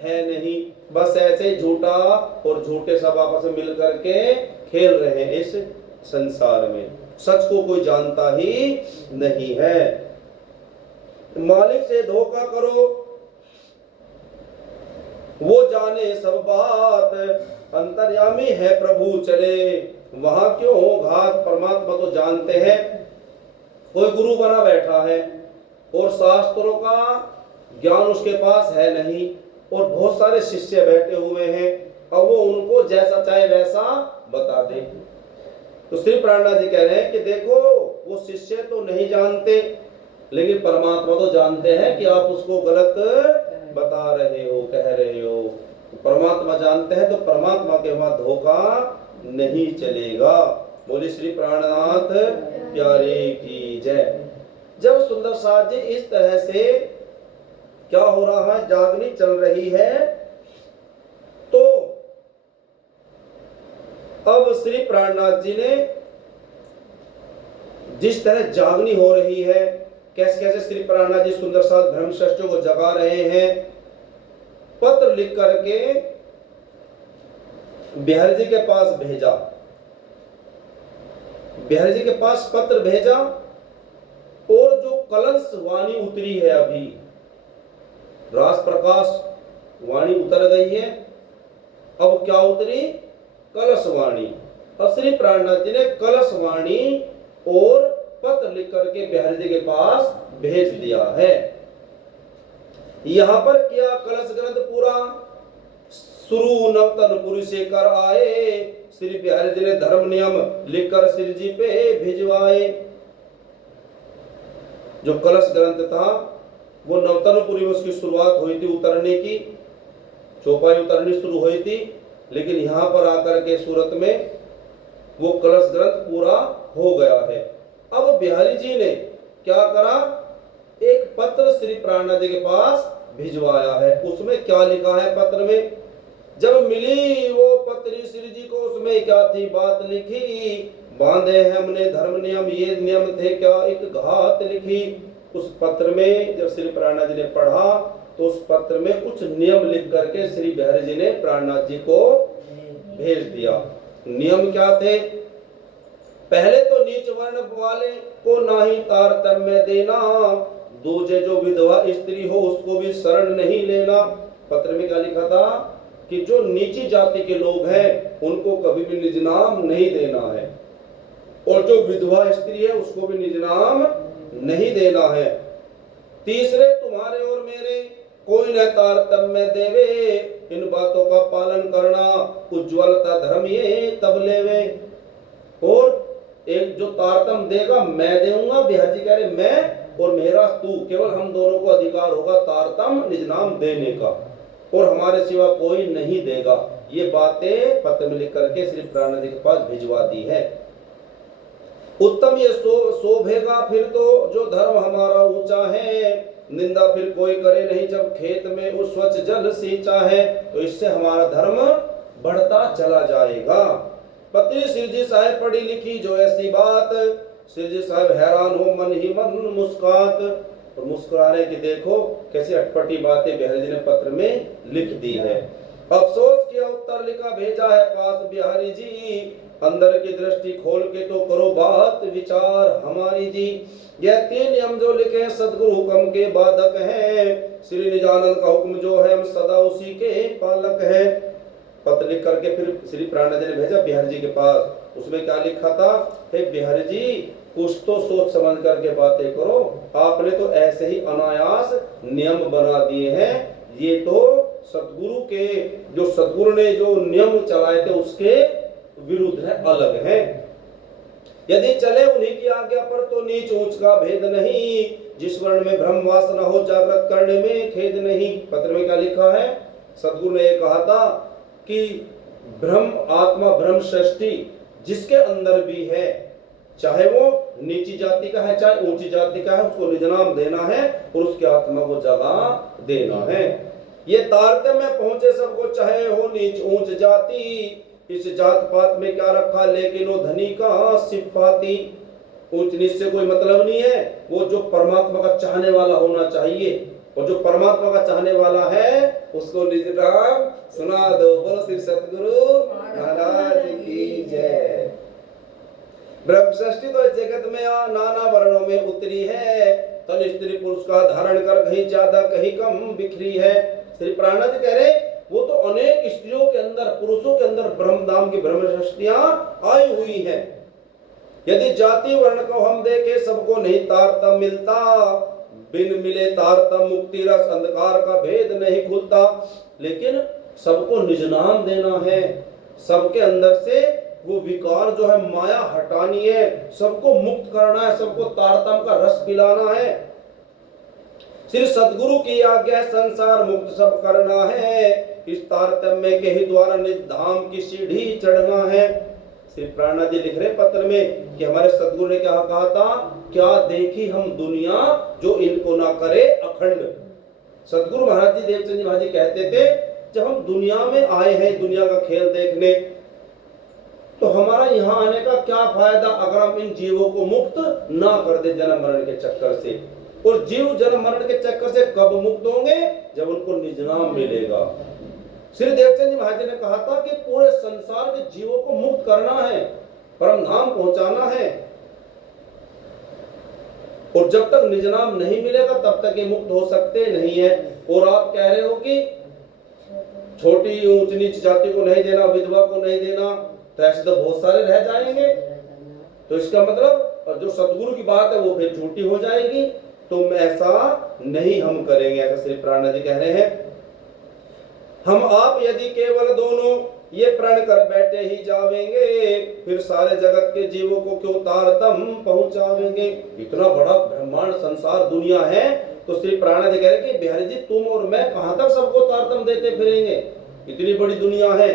है नहीं, बस ऐसे झूठा और झूठे सब आपस में मिल करके खेल रहे हैं इस संसार में। सच को कोई जानता ही नहीं है। मालिक से धोखा करो वो जाने सब बात, अंतर्यामी है प्रभु चले वहां क्यों हो घात। परमात्मा तो जानते हैं। कोई गुरु बना बैठा है और शास्त्रों का ज्ञान उसके पास है नहीं, और बहुत सारे शिष्य बैठे हुए हैं, अब वो उनको जैसा चाहे वैसा बता दे। तो श्री प्राणनाथ जी कह रहे हैं कि देखो वो शिष्य तो नहीं जानते, लेकिन परमात्मा तो जानते हैं कि आप उसको गलत बता रहे हो, कह रहे हो। परमात्मा जानते हैं तो परमात्मा के वहां धोखा नहीं चलेगा। बोले श्री प्राणनाथ प्यारे की जय। जब सुंदर साथ जी इस तरह से क्या हो रहा है, जागनी चल रही है, तो अब श्री प्राणनाथ जी ने जिस तरह जागनी हो रही है, कैसे कैसे श्री प्राणनाथ जी सुंदर साथ ब्रह्मश्रेष्ठों को जगा रहे हैं, पत्र लिख करके बिहारी जी के पास भेजा। बिहारी जी के पास पत्र भेजा और जो कलश वाणी उतरी है, अभी रास प्रकाश वाणी उतर गई है, अब क्या उतरी? कलश वाणी। और श्री प्राणनाथ जी ने कलश वाणी और पत्र लिख करके बिहारी जी के पास भेज दिया है। यहां पर किया कलश ग्रंथ पूरा शुरू नवतनपुरी से कर आए, श्री बिहारी जी ने धर्म नियम लिखकर श्री जी पे भिजवाए। जो कलश ग्रंथ था वो नवतनपुरी में उसकी शुरुआत हुई थी उतरने की, चौपाई उतरनी शुरू हुई थी, लेकिन यहाँ पर आकर के सूरत में वो कलश ग्रंथ पूरा हो गया है। अब बिहारी जी ने क्या करा? एक पत्र श्री प्राणनाथ जी के पास भिजवाया है। उसमें क्या लिखा है पत्र में? जब मिली वो पत्री श्री जी को, उसमें क्या थी बात लिखी, बांधे हैं हमने धर्म नियम, ये नियम थे क्या एक घात लिखी। उस पत्र में जब श्री प्राणनाथ जी ने पढ़ा तो उस पत्र में कुछ नियम लिख करके श्री बिहारी जी ने प्राणनाथ जी को भेज दिया। नियम क्या थे? पहले तो नीच वर्ण वाले को नाही तारतम्य देना, दूजे जो विधवा स्त्री हो उसको भी शरण नहीं लेना। पत्र में क्या लिखा था कि जो नीची जाति के लोग हैं उनको कभी भी निज नाम नहीं देना है, और जो विधवा स्त्री है उसको भी निज नाम नहीं देना है। तीसरे तुम्हारे और मेरे कोई न तारतम्य देवे, इन बातों का पालन करना, उज्ज्वलता धर्म ये तब लेवे। और एक जो तारतम देगा मैं देऊंगा, बिहारी जी कह रहे मैं और मेरा तू, केवल हम दोनों को अधिकार होगा तारतम निज नाम देने का, और हमारे सिवा कोई नहीं देगा। ये बातें पत्र में लिख करके श्री प्राणनाथ के पास भिजवा दी है। उत्तम ये शोभेगा फिर तो जो धर्म हमारा ऊंचा है, निंदा फिर कोई करे नहीं जब खेत में उस स्वच्छ जल सींचा है, तो इससे हमारा धर्म बढ़ता चला जाएगा। पत्री श्री जी साहब पढ़ी लिखी जो ऐसी बात, श्री जी साहब हैरान हो मन ही मन मुस्कात, और मुस्कुराने की देखो कैसी अटपटी बातें बिहारी जी ने पत्र में लिख दी है। अफसोस किया उत्तर लिखा भेजा है पास बिहारी जी, अंदर की दृष्टि खोल के तो करो बात विचार हमारी जी। यह 3 नियम जो लिखे सदगुरु हुक्म के बाधक हैं, श्री निजानंद का हुक्म जो है हम सदा उसी के पालक हैं। पत्र लिख करके फिर श्री प्राणनाथ जी ने भेजा बिहारी जी के पास। उसमें क्या लिखा था, हे बिहारी जी कुछ तो सोच समझ करके बातें करो, आपने तो ऐसे ही अनायास नियम बना दिए हैं, ये तो सतगुरु के जो सतगुरु ने जो नियम चलाए थे उसके विरुद्ध है, अलग है। यदि चले उन्हीं की आज्ञा पर तो नीच ऊंच का भेद नहीं, जिस वर्ण में भ्रम वासना हो जागृत करने में खेद नहीं। पत्र में क्या लिखा है, सतगुरु ने ये कहा था कि ब्रह्म आत्मा ब्रह्म सृष्टि जिसके अंदर भी है, चाहे वो नीची जाति का है चाहे ऊंची जाति का है, उसको निज नाम देना है और उसके आत्मा को जगह देना है। ये तारतम्य में पहुंचे सबको चाहे हो नीच ऊंच जाति, इस जात पात में क्या रखा लेकिन वो धनी का सिपाती। ऊंच नीच से कोई मतलब नहीं है, वो जो परमात्मा का चाहने वाला होना चाहिए, और जो परमात्मा का चाहने वाला है उसको निज नाम सुना दो। बोलो श्री सतगुरु महाराज की जय। ब्रह्म सृष्टि तो जगत में नाना वर्णों में उतरी है, तन स्त्री पुरुष का धारण कर कहीं ज्यादा कहीं कम बिखरी है। श्री प्राणनाथ कह रहे वो तो अनेक स्त्रियों के अंदर पुरुषों के अंदर ब्रह्म धाम की ब्रह्म सृष्टियां आई हुई है। यदि जाति वर्ण को हम देखे सबको नहीं तारतम्य मिलता, बिन मिले तारतम्य मुक्ति रस अंधकार का भेद नहीं खुलता। लेकिन सबको निज नाम देना है, सबके अंदर से वो विकार जो है माया हटानी है, सबको मुक्त करना है, सबको तारतम्य का रस पिलाना है। श्री सतगुरु की आज्ञा संसार मुक्त सब करना है, इस तारतम्य के ही द्वारा निज धाम की सीढ़ी चढ़ना है। श्री प्राणनाथ जी लिख रहे पत्र में कि हमारे सतगुरु ने क्या कहा था, क्या देखी हम दुनिया जो इनको ना करे अखंड। सतगुरु महाराज जी देवचंद जी महाराज जी कहते थे जब हम दुनिया में आए हैं दुनिया का खेल देखने, तो हमारा यहाँ आने का क्या फायदा अगर हम इन जीवों को मुक्त ना कर दे जन्म मरण के चक्कर से। और जीव जन्म मरण के चक्कर से कब मुक्त होंगे, जब उनको निज नाम मिलेगा। श्री देवचंद जी महाराज ने कहा था कि पूरे संसार के जीवों को मुक्त करना है, परम धाम पहुंचाना है, और जब तक निज नाम नहीं मिलेगा तब तक ये मुक्त हो सकते नहीं है। और आप कह रहे हो कि छोटी ऊंच नीच जाति को नहीं देना, विधवा को नहीं देना, तो ऐसे तो बहुत सारे रह जाएंगे। तो इसका मतलब जो सतगुरु की बात है वो फिर झूठी हो जाएगी, तो ऐसा नहीं हम करेंगे, ऐसा श्री प्राणनाथ जी कह रहे हैं। हम आप यदि केवल दोनों ये प्रण कर बैठे ही जावेंगे, फिर सारे जगत के जीवों को क्यों तारतम पहुंचावेंगे। इतना बड़ा ब्रह्मांड संसार दुनिया है, तो श्री प्राणनाथ जी कह रहे कि बिहारी जी तुम और मैं कहां तक सबको तारतम देते फिरेंगे, इतनी बड़ी दुनिया है।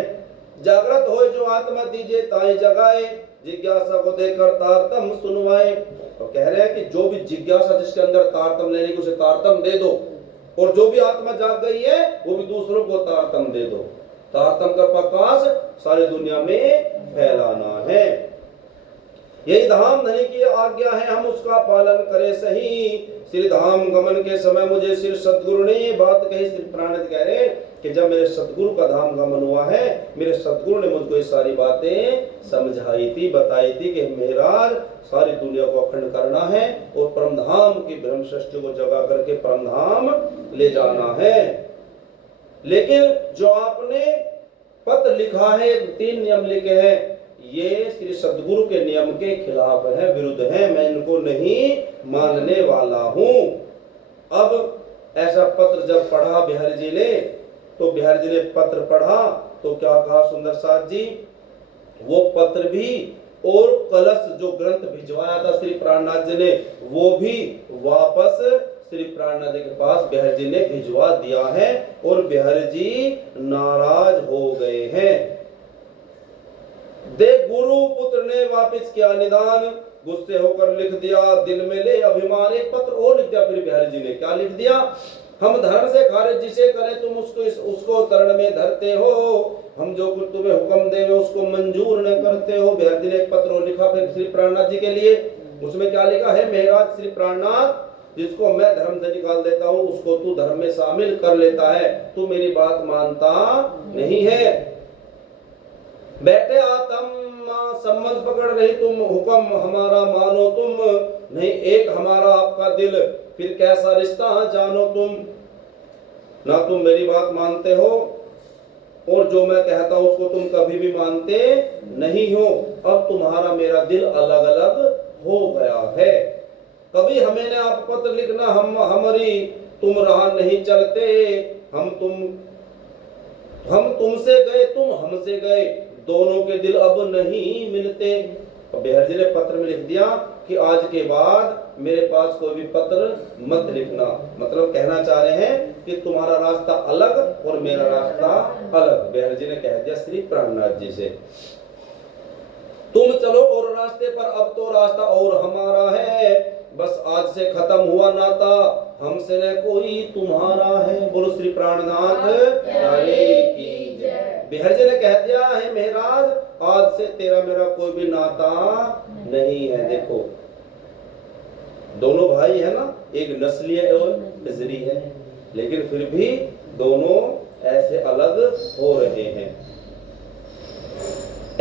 जागृत हो जो आत्मा दीजिए ताई जगाए, जिज्ञासा को देकर तारतम सुनवाए। तो कह रहे हैं कि जो भी जिज्ञासा जिसके अंदर तारतम लेने की उसे तारतम दे दो, और जो भी आत्मा जाग गई है वो भी दूसरों को तारतम दे दो। तारतम का प्रकाश सारी दुनिया में फैलाना है। यही धाम धनी की आज्ञा है, हम उसका पालन करें सही। श्री धाम गमन के समय मुझे श्री सतगुरु ने ये बात कही। श्री प्राणनाथ कह रहे कि जब मेरे सतगुरु का धाम गमन हुआ है, मेरे सतगुरु ने मुझको ये सारी बातें समझाई थी, बताई थी कि महाराज सारी दुनिया को अखंड करना है और परम धाम की ब्रह्म सृष्टि को जगा करके परम धाम ले जाना है। लेकिन जो आपने पत्र लिखा है, 3 नियम लिखे हैं, ये श्री सतगुरु के नियम के खिलाफ है, विरुद्ध है, मैं इनको नहीं मानने वाला हूं। अब ऐसा पत्र जब पढ़ा बिहारी जी ने, तो बिहारी जी ने पत्र पढ़ा तो क्या कहा सुंदर साथ जी, वो पत्र भी और कलश जो ग्रंथ भिजवाया था श्री प्राणनाथ जी ने, वो भी वापस श्री प्राणनाथ जी के पास बिहारी जी ने भिजवा दिया है और बिहारी जी नाराज हो गए हैं। देख गुरु पुत्र ने वापिस किया निदान, गुस्से होकर लिख दिया दिल में ले अभिमान। एक पत्र और लिख दिया फिर बिहारी जी ने, क्या लिख दिया? हम धर्म से खारिज जिसे करें तुम उसको शरण में धरते हो, हम जो कुछ तुम्हें हुक्म देवे उसको मंजूर न करते हो। बिहारी जी ने एक पत्र और लिखा फिर श्री प्राणनाथ जी के लिए। उसमें क्या लिखा है? महाराज श्री प्राणनाथ, जिसको मैं धर्म से निकाल देता हूँ उसको तू धर्म में शामिल कर लेता है, तू मेरी बात मानता नहीं है। बैठे आत्म संबंध पकड़ रही तुम, हुक्म हमारा मानो तुम, नहीं एक हमारा आपका दिल, फिर कैसा रिश्ता जानो तुम। ना तुम मेरी बात मानते हो और जो मैं कहता हूं उसको तुम कभी भी मानते नहीं हो। अब तुम्हारा मेरा दिल अलग अलग हो गया है। कभी हमें ने आप पत्र लिखना, हम हमारी तुम राह नहीं चलते, हम तुमसे गए तुम हमसे गए, दोनों के दिल अब नहीं मिलते। बिहारी जी ने पत्र में लिख दिया कि आज के बाद मेरे पास कोई भी पत्र मत लिखना। मतलब कहना चाह रहे हैं कि तुम्हारा रास्ता अलग और मेरा रास्ता अलग। बिहारी जी ने कह दिया श्री प्राणनाथ जी से, तुम चलो और रास्ते पर, अब तो रास्ता और हमारा है, बस आज से खत्म हुआ नाता, हमसे न कोई तुम्हारा है। बोलो श्री प्राणनाथ की जय। बिहारी जी ने कह दिया है महाराज आज से तेरा मेरा कोई भी नाता नहीं है। देखो दोनों भाई है ना, एक नस्ली है और हिजरी है, लेकिन फिर भी दोनों ऐसे अलग हो रहे हैं।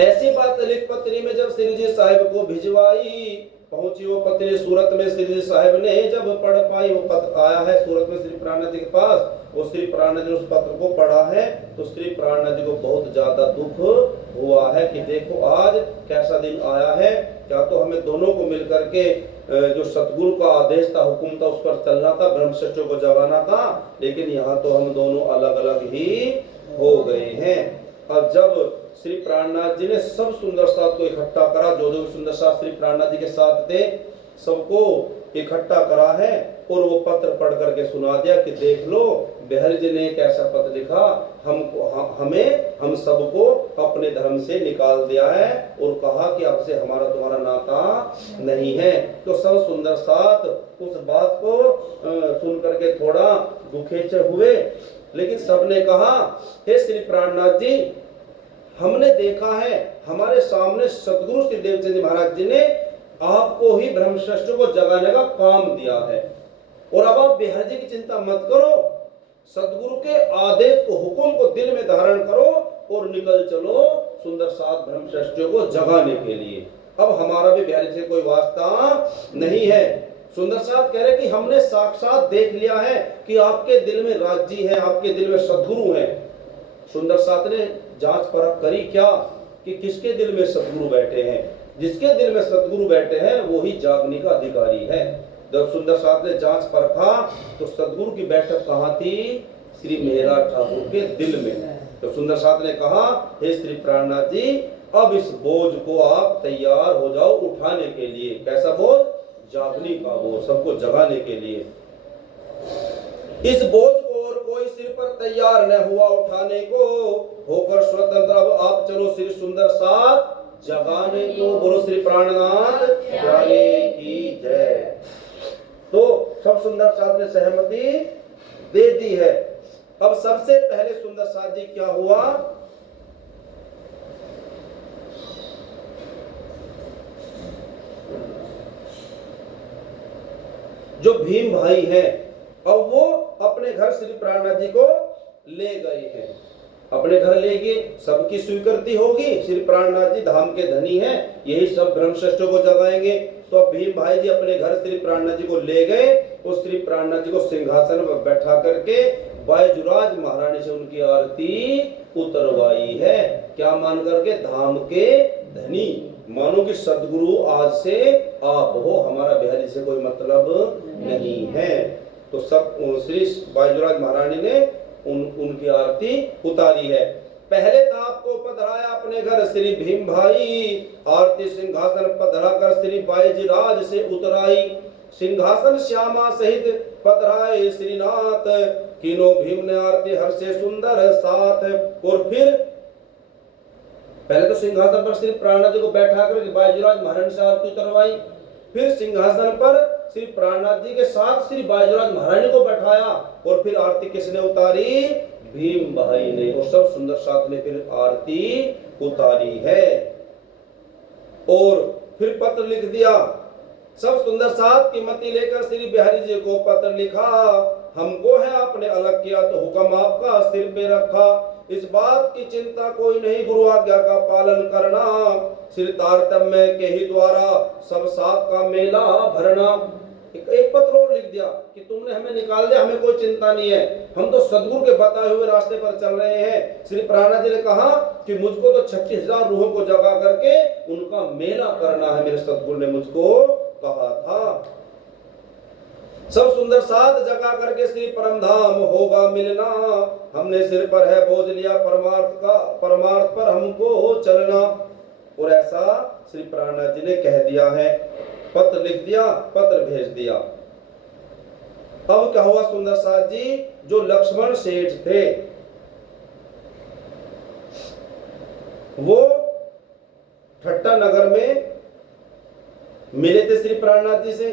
ऐसी बात लिख पत्री में जब श्री जी साहिब को भिजवाई, पहुंची वो पत्री सूरत में, श्री जी साहिब ने जब पढ़ पाई, वो पत्र आया है सूरत में श्री प्राणनाथ जी के पास, वो श्री प्राणनाथ जी ने उस पत्र को पढ़ा है तो श्री प्राणनाथ जी को बहुत ज्यादा दुख हुआ है कि देखो आज कैसा दिन आया है। क्या तो हमें दोनों को मिलकर के जो सतगुरु का आदेश था, हुक्म था, उस पर चलना था, ब्रह्मचर्य को जगाना था, लेकिन यहाँ तो हम दोनों अलग अलग ही हो गए हैं। अब जब श्री प्राणनाथ जी ने सब सुंदर साथ को इकट्ठा करा, जो जो सुंदर साथ श्री प्राणनाथ जी के साथ थे सबको इकट्ठा करा है और वो पत्र पढ़ करके सुना दिया कि देख लो बिहारी जी ने एक ऐसा पत्र लिखा, हम सबको अपने धर्म से निकाल दिया है और कहा कि अब से हमारा तुम्हारा नाता नहीं है। तो सब सुंदर साथ उस बात को सुन करके थोड़ा दुखे से हुए, लेकिन सबने कहा हे श्री प्राणनाथ जी, हमने देखा है हमारे सामने सदगुरु श्री देवचंद जी महाराज जी ने आपको ही ब्रह्मचर्य को जगाने का काम दिया है और अब आप बिहारी जी की चिंता मत करो, सदगुरु के आदेश को, हुक्म को दिल में धारण करो और निकल चलो सुंदर साथ ब्रह्मचर्य को जगाने के लिए। अब हमारा भी बिहारी से कोई वास्ता नहीं है। सुंदर साथ कह रहे कि हमने साक्षात देख लिया है कि आपके दिल में राज्य है, आपके दिल में सदगुरु है। सुंदर साथ ने जांच परख करी क्या कि किसके दिल में सदगुरु बैठे हैं। जिसके दिल में सदगुरु बैठे हैं वो ही जागने का अधिकारी है। जब सुंदर साथ ने जांच परखा तो सदगुरु की बैठक कहाँ थी? श्री मेहराज ठाकुर के दिल में। तो सुंदर साथ ने कहा हे श्री प्राणनाथ जी, अब इस बोझ को आप तैयार हो जाओ उठाने के लिए। कैसा बोझ? जागने का बोझ, सबको जगाने के लिए। इस बोझ को और कोई सिर पर तैयार न हुआ उठाने को, होकर स्वतंत्र अब आप चलो श्री सुंदर साथ जगाने को। बोलो श्री प्राणनाथ की जय। तो सब सुंदर साथ ने सहमति दे दी है। अब सबसे पहले सुंदर साथ जी क्या हुआ? जो भीम भाई हैं अब वो अपने घर श्री प्राणनाथ जी को ले गए हैं। अपने घर ले गए, सबकी स्वीकृति होगी, श्री प्राणनाथ जी धाम के धनी हैं, यही सब ब्रह्मचर्य को जगाएंगे। तो अब भीम भाई जी अपने घर श्री प्राणनाथ जी को ले गए और श्री प्राणनाथ जी को सिंहासन पर बैठा करके बैजुराज महारानी से उनकी आरती उतरवाई है। क्या मान करके? धाम के धनी मानो कि सदगुरु आज से आप हो, हमारा बिहारी से कोई मतलब नहीं है। तो सब श्री बैजुराज महारानी ने उनकी आरती उतारी है। पहले था आपको पधराया अपने घर श्री भीम भाई, आरती सिंहासन पधरा कर श्री बाईजीराज से उतराई, सिंहासन श्यामा सहित पधराए श्रीनाथ, किनो भीम ने आरती हर से सुंदर साथ। और फिर पहले तो सिंहासन पर श्री प्राणनाथ जी को बैठा कर बाईजीराज महाराज से आरती उतरवाई, फिर सिंहासन पर श्री प्राणनाथ जी के साथ श्री बाईजीराज महाराज को बैठाया, और फिर आरती किसने उतारी? भीम भाई ने। और सब सुंदर साथ ने फिर आरती उतारी है। और फिर पत्र लिख दिया, सब सुंदर साथ की मति लेकर श्री बिहारी जी को पत्र लिखा, हमको है आपने अलग किया तो हुक्म आपका सिर पे रखा, इस बात की चिंता कोई नहीं गुरु आज्ञा का पालन करना, श्री तारतम्य के ही द्वारा सब साथ का मेला भरना। एक पत्र और लिख दिया कि तुमने हमें निकाल दिया, हमें कोई चिंता नहीं है, हम तो सदगुरु के बताए हुए रास्ते पर चल रहे हैं। श्री प्राणनाथ जी ने कहा कि मुझको तो 36,000 रूहों को जगा करके उनका मेला करना है, मेरे सदगुरु ने मुझको कहा था। सब सुंदर साथ जगा करके श्री परमधाम होगा मिलना, हमने सिर पर है बोझ लिया परमार्थ पर हमको चलना। और ऐसा श्री प्राणनाथ जी ने कह दिया है, पत्र लिख दिया, पत्र भेज दिया। अब क्या हुआ सुंदर साथ जी, जो लक्ष्मण सेठ थे वो ठट्टा नगर में मिले थे श्री प्राणनाथ जी से।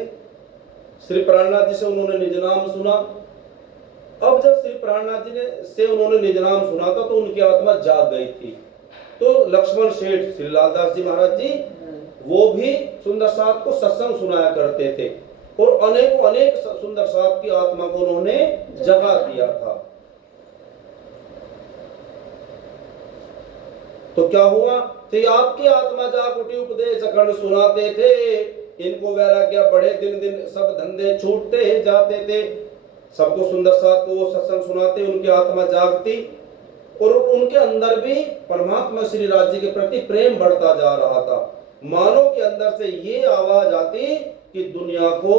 श्री प्राणनाथ जी से उन्होंने निज नाम सुना। अब जब श्री प्राणनाथ जी ने से उन्होंने निज नाम सुना था तो उनकी आत्मा जाग गई थी। तो लक्ष्मण सेठ श्री लालदास जी महाराज जी वो भी सुंदर साथ को सत्संग सुनाया करते थे, और अनेक सुंदर साथ की आत्मा को उन्होंने जगा दिया था। तो क्या हुआ? तो आपकी आत्मा जाग उठी, उपदेश अखंड सुनाते थे, इनको वैराग्य बढ़े, दिन दिन सब धंधे छूटते जाते थे। सबको सुंदर साथ को वो सत्संग सुनाते, उनकी आत्मा जागती, और उनके अंदर भी परमात्मा श्री राज जी के प्रति प्रेम बढ़ता जा रहा था। मानो के अंदर से ये आवाज आती कि दुनिया को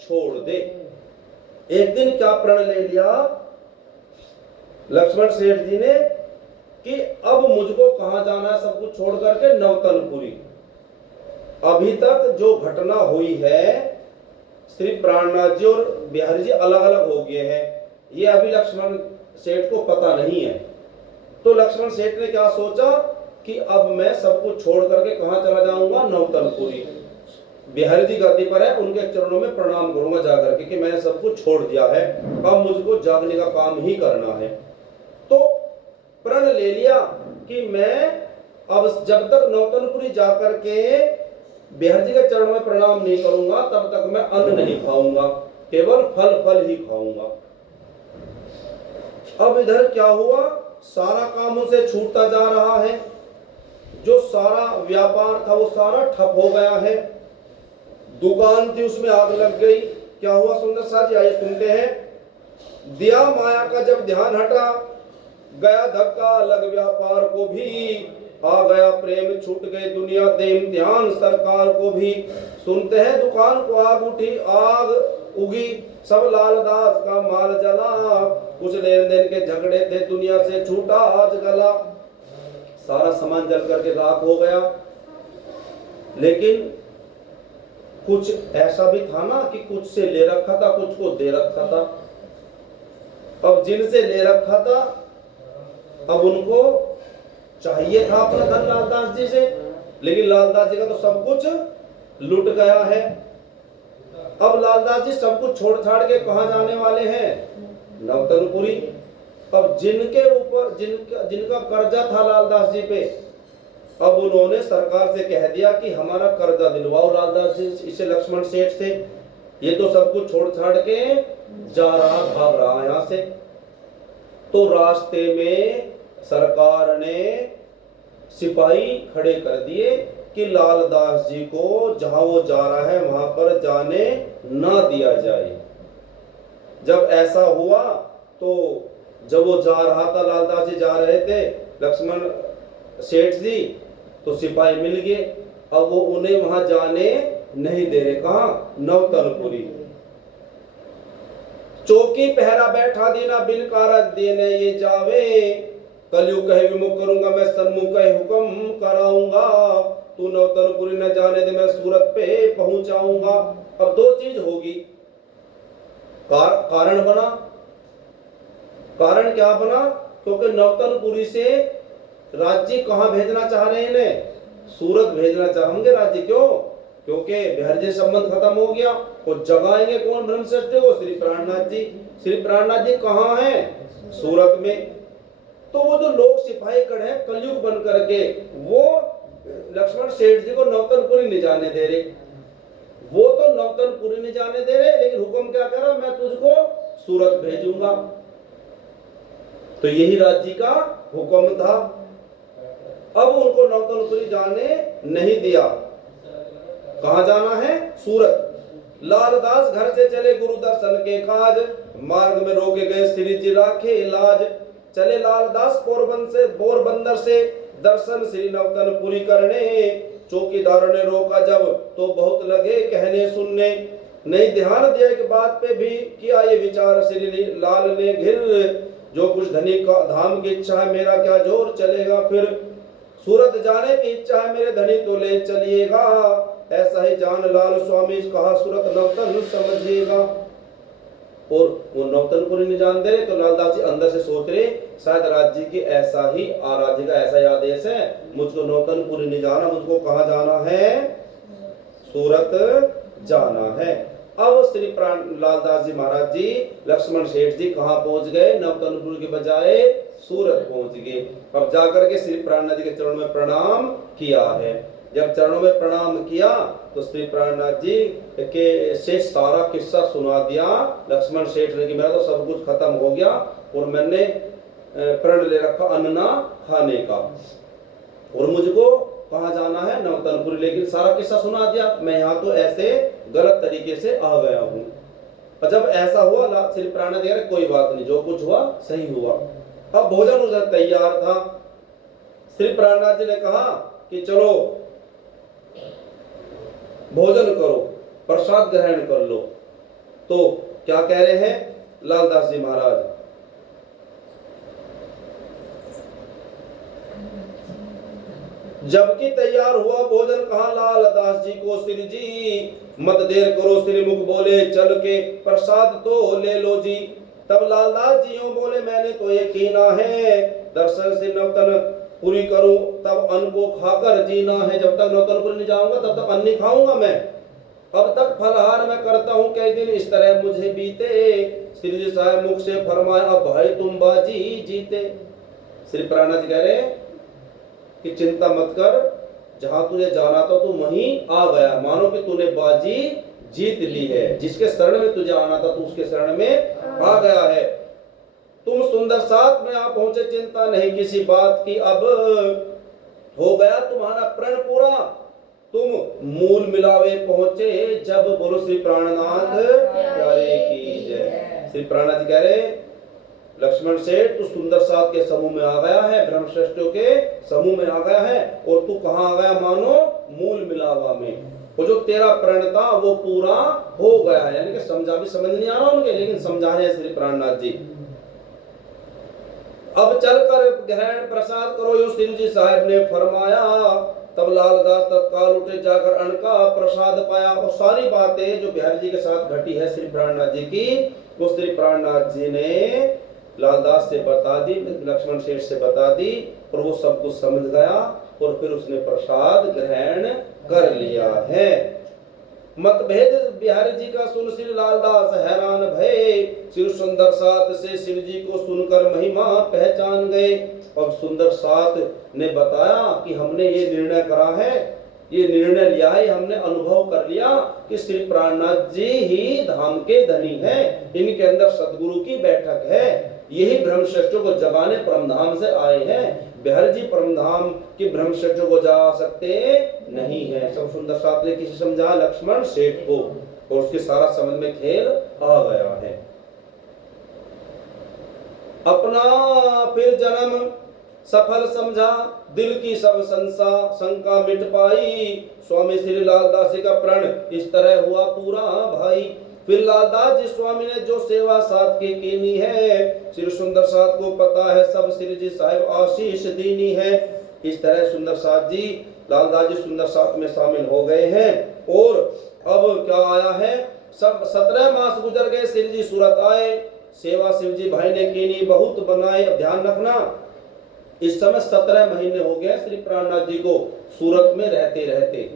छोड़ दे। एक दिन क्या प्रण ले लिया लक्ष्मण सेठ जी ने कि अब मुझको कहां जाना है, सब कुछ छोड़ करके नवतनपुरी। अभी तक जो घटना हुई है, श्री प्राणनाथ जी और बिहारी जी अलग अलग हो गए हैं, ये अभी लक्ष्मण सेठ को पता नहीं है। तो लक्ष्मण सेठ ने क्या सोचा कि अब मैं सब कुछ छोड़ करके कहां चला जाऊंगा? नवतनपुरी। बिहारी जी गद्दी पर है, उनके चरणों में प्रणाम करूंगा जाकर के कि मैंने सब कुछ छोड़ दिया है, अब मुझको जागने का काम ही करना है। तो प्रण ले लिया कि मैं अब जब तक नवतनपुरी जाकर के बिहारी जी के चरणों में प्रणाम नहीं करूंगा तब तक मैं अन्न नहीं खाऊंगा, केवल फल ही खाऊंगा। अब इधर क्या हुआ, सारा काम उसे छूटता जा रहा है, जो सारा व्यापार था वो सारा ठप हो गया है, दुकान थी उसमें आग लग गई। क्या हुआ सुंदर साथ जी, आइए सुनते हैं। दिया माया का जब ध्यान हटा, गया धक्का लग व्यापार को भी, आ गया प्रेम छूट गई दुनिया दे इम्तिहान सरकार को भी। सुनते हैं दुकान को आग उठी, आग उगी, सब लालदास का माल जला, कुछ लेन देन के झगड़े थे दुनिया से छूटा आज गला। सारा सामान जल करके राख हो गया, लेकिन कुछ ऐसा भी था ना कि कुछ से ले रखा था, कुछ को दे रखा था। अब जिनसे ले रखा था अब उनको चाहिए था अपना धन लालदास जी से, लेकिन लालदास जी का तो सब कुछ लुट गया है। अब लालदास जी सब कुछ छोड़ छाड़ के कहां जाने वाले हैं? नवतनपुरी। अब जिनके ऊपर जिनका कर्जा था लालदास जी पे, अब उन्होंने सरकार से कह दिया कि हमारा कर्जा दिलवाओ लालदास जी, इसे लक्ष्मण सेठ से, ये तो सब कुछ छोड़ छाड़ के जा रहा, भाग रहा यहां से। तो रास्ते में सरकार ने सिपाही खड़े कर दिए कि लालदास जी को जहां वो जा रहा है वहां पर जाने ना दिया जाए। जब ऐसा हुआ तो जब वो जा रहा था, लालदास जी जा रहे थे, लक्ष्मण सेठ जी, तो सिपाही मिल गए। अब वो उन्हें वहां जाने नहीं दे रहे। कहां? नवतनपुरी। चौकी पहरा बैठा देना बिन कारज देने ये जावे, कलयुग कहे विमुख करूंगा, मैं सन्मुख कहे हुक्म कराऊंगा, तू नौतनपुरी न जाने दे, मैं सूरत पे पहुंचाऊंगा। अब दो चीज होगी, कारण बना। कारण क्या बना? क्योंकि नौतनपुरी से राज्य कहां भेजना चाह रहे हैं? सूरत भेजना चाहेंगे राज्य। क्यों? क्योंकि बिहार जी संबंध खत्म हो गया। और जगाएंगे कौन ब्रह्मश्रेष्ठ को? श्री प्राणनाथ जी। श्री प्राणनाथ जी कहाँ हैं? सूरत में। तो वो जो लोग सिपाही खड़े हैं कलयुग बन करके, वो लक्ष्मण सेठ जी को नौतनपुरी नहीं जाने दे रहे। वो तो नौतनपुरी नहीं जाने दे रहे, लेकिन हुक्म क्या करा? मैं तुझको सूरत भेजूंगा। तो यही राज्य का हुक्म था। अब उनको नौतनपुरी जाने नहीं दिया। कहां जाना है? सूरत। लालदास घर से चले गुरु दर्शन के काज, मार्ग में रोके गए श्री जी राखे इलाज। चले लालदास पोरबंदर से दर्शन श्री नौतनपुरी करने, चौकीदार ने रोका जब तो बहुत लगे कहने सुनने, नहीं ध्यान दिया कि बात पे भी किया ये विचार श्री लाल ने घिर, जो कुछ धनी का धाम की इच्छा है मेरा क्या जोर चलेगा फिर, सूरत जाने की इच्छा है मेरे धनी तो ले चलिएगा, ऐसा ही जान लाल स्वामी कहा सूरत नौतन समझिएगा। और वो नौतनपुरी नहीं जान दे रहे, तो लालदास जी अंदर से सोच रहे शायद राज्य के ऐसा ही राज्य का ऐसा ही आदेश है, मुझको नौतनपुरी नहीं जाना, मुझको कहाँ जाना है? सूरत जाना है। अब श्री प्राण लालदास जी महाराज जी लक्ष्मण सेठ जी कहाँ पहुंच गए? नौतनपुरी के बजाय सूरत पहुंच गए। अब जाकर के श्री प्राणनाथ जी के चरणों में प्रणाम किया है। जब चरणों में प्रणाम किया तो श्री प्राणनाथ जी के से सारा किस्सा सुना दिया लक्ष्मण सेठ ने कि मेरा तो सब कुछ खत्म हो गया और मैंने प्रण ले रखा अन्ना खाने का, और मुझको कहाँ जाना है? नौतनपुरी। लेकिन सारा किस्सा सुना दिया, मैं यहाँ तो ऐसे गलत तरीके से आ गया हूँ। और जब ऐसा हुआ श्री प्राणनाथ जी कोई बात नहीं, जो कुछ हुआ सही हुआ। अब भोजन उधर तैयार था। श्री प्राणनाथ जी ने कहा कि चलो भोजन करो, प्रसाद ग्रहण कर लो। तो क्या कह रहे हैं लालदास जी महाराज? जबकि तैयार हुआ भोजन कहा लालदास जी को श्री जी, मत देर करो श्री मुख बोले चल के, प्रसाद तो ले लो जी। तब लालदास जी यूं बोले मैंने तो ये कीना है, दर्शन से नौतन पूरी करूं तब अन्न को खाकर जीना है। जब तक नौतनपुरी नहीं जाऊंगा तब तक अन्न नहीं खाऊंगा मैं। अब तक फलहार मैं करता हूं कई दिन इस तरह मुझे बीते, श्री जी साहब मुख से फरमाया अब भाई तुम बाजी जीते। श्री प्राणनाथ जी कह रहे कि चिंता मत कर, जहां तुझे जाना था तू वहीं आ गया, मानो कि तूने बाजी जीत ली है। जिसके शरण में तुझे आना था तू उसके शरण में आ गया है। तुम सुंदर साथ में आ पहुंचे, चिंता नहीं किसी बात की, अब हो गया तुम्हारा प्रण पूरा, तुम मूल मिलावे पहुंचे जब। बोलो श्री प्राणनाथ प्यारे की जय। श्री प्राणनाथ कह रहे लक्ष्मण सेठ तू सुंदर साथ के समूह में आ गया है, ब्रह्मश्रेष्ठों के समूह में आ गया है, और तू कहाँ आ गया? मानो मूल मिलावा में। वो जो तेरा प्रण था वो पूरा हो गया है। यानी कि समझा भी समझ नहीं आ रहा उनके, लेकिन समझा रहे श्री प्राणनाथ जी। अब चलकर ग्रहण प्रसाद करो यूं श्री जी साहब ने फरमाया। तब लालदास तत्काल उठे जाकर अन्न का प्रसाद पाया। और सारी बातें जो बिहारी जी के साथ घटी है श्री प्राणनाथ जी की, वो श्री प्राणनाथ जी ने लालदास से बता दी, लक्ष्मण सेठ से बता दी, और वो सब कुछ समझ गया और फिर उसने प्रसाद ग्रहण कर लिया है। मतभेद बिहारी जी का सुन श्री लालदास हैरान भये, श्री सुंदर साथ से श्री जी को सुनकर महिमा पहचान गए। और सुंदर साथ ने बताया कि हमने ये निर्णय करा है, ये निर्णय लिया है, हमने अनुभव कर लिया कि श्री प्राणनाथ जी ही धाम के धनी हैं, इनके अंदर सदगुरु की बैठक है, यही ब्रह्मश्रेष्ठों को जगाने परमधाम से आए हैं। बिहारी जी परमधाम की ब्रह्मश्रेष्ठों को जा सकते नहीं है। सब सुंदर साथ ने किसी समझा लक्ष्मण सेठ को, और उसके सारा समझ में खेल आ गया है। अपना फिर जन्म सफल समझा, दिल की सब शंका मिट पाई, स्वामी श्री लालदास का प्रण इस तरह हुआ पूरा भाई। फिर लालदास जी स्वामी ने जो सेवा साथ की कीनी है, श्री सुंदर साथ को पता है सब श्री जी साहिब आशीष दीनी है। इस तरह सुंदर साथ जी, लालदास जी सुंदर साथ में शामिल हो गए हैं। और अब क्या आया है, सब 17 मास गुजर गए, श्री जी सूरत आए, सेवा शिव जी भाई ने कीनी बहुत बनाए। अब ध्यान रखना, इस समय 17 महीने हो गए श्री प्राणनाथ जी को सूरत में रहते रहते।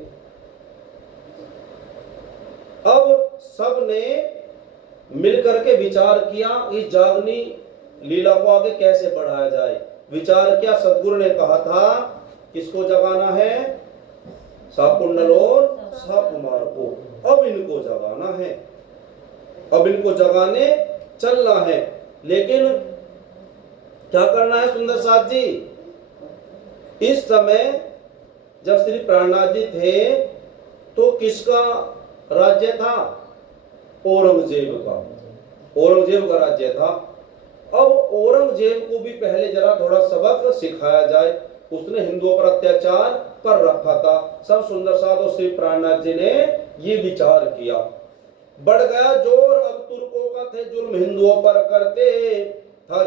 अब सब ने मिलकर के विचार किया इस जागनी लीला को आगे कैसे बढ़ाया जाए। विचार किया, सदगुरु ने कहा था किसको जगाना है, साकुंडल और साकुमार को। अब इनको जगाना है, अब इनको जगाने चलना है। लेकिन क्या करना है सुंदर साथ जी, इस समय जब श्री प्राणनाथ जी थे तो किसका राज्य था, औरंगजेब का, औरंगजेब का राज्य था। अब औरंगजेब को भी पहले जरा थोड़ा सबक सिखाया जाए, उसने हिंदुओं पर अत्याचार कर रखा था। सब सुंदर साथ और श्री प्राणनाथ जी ने ये विचार किया, बढ़ गया जोर अब तुर्कों का, थे जुल्म हिंदुओं पर करते, था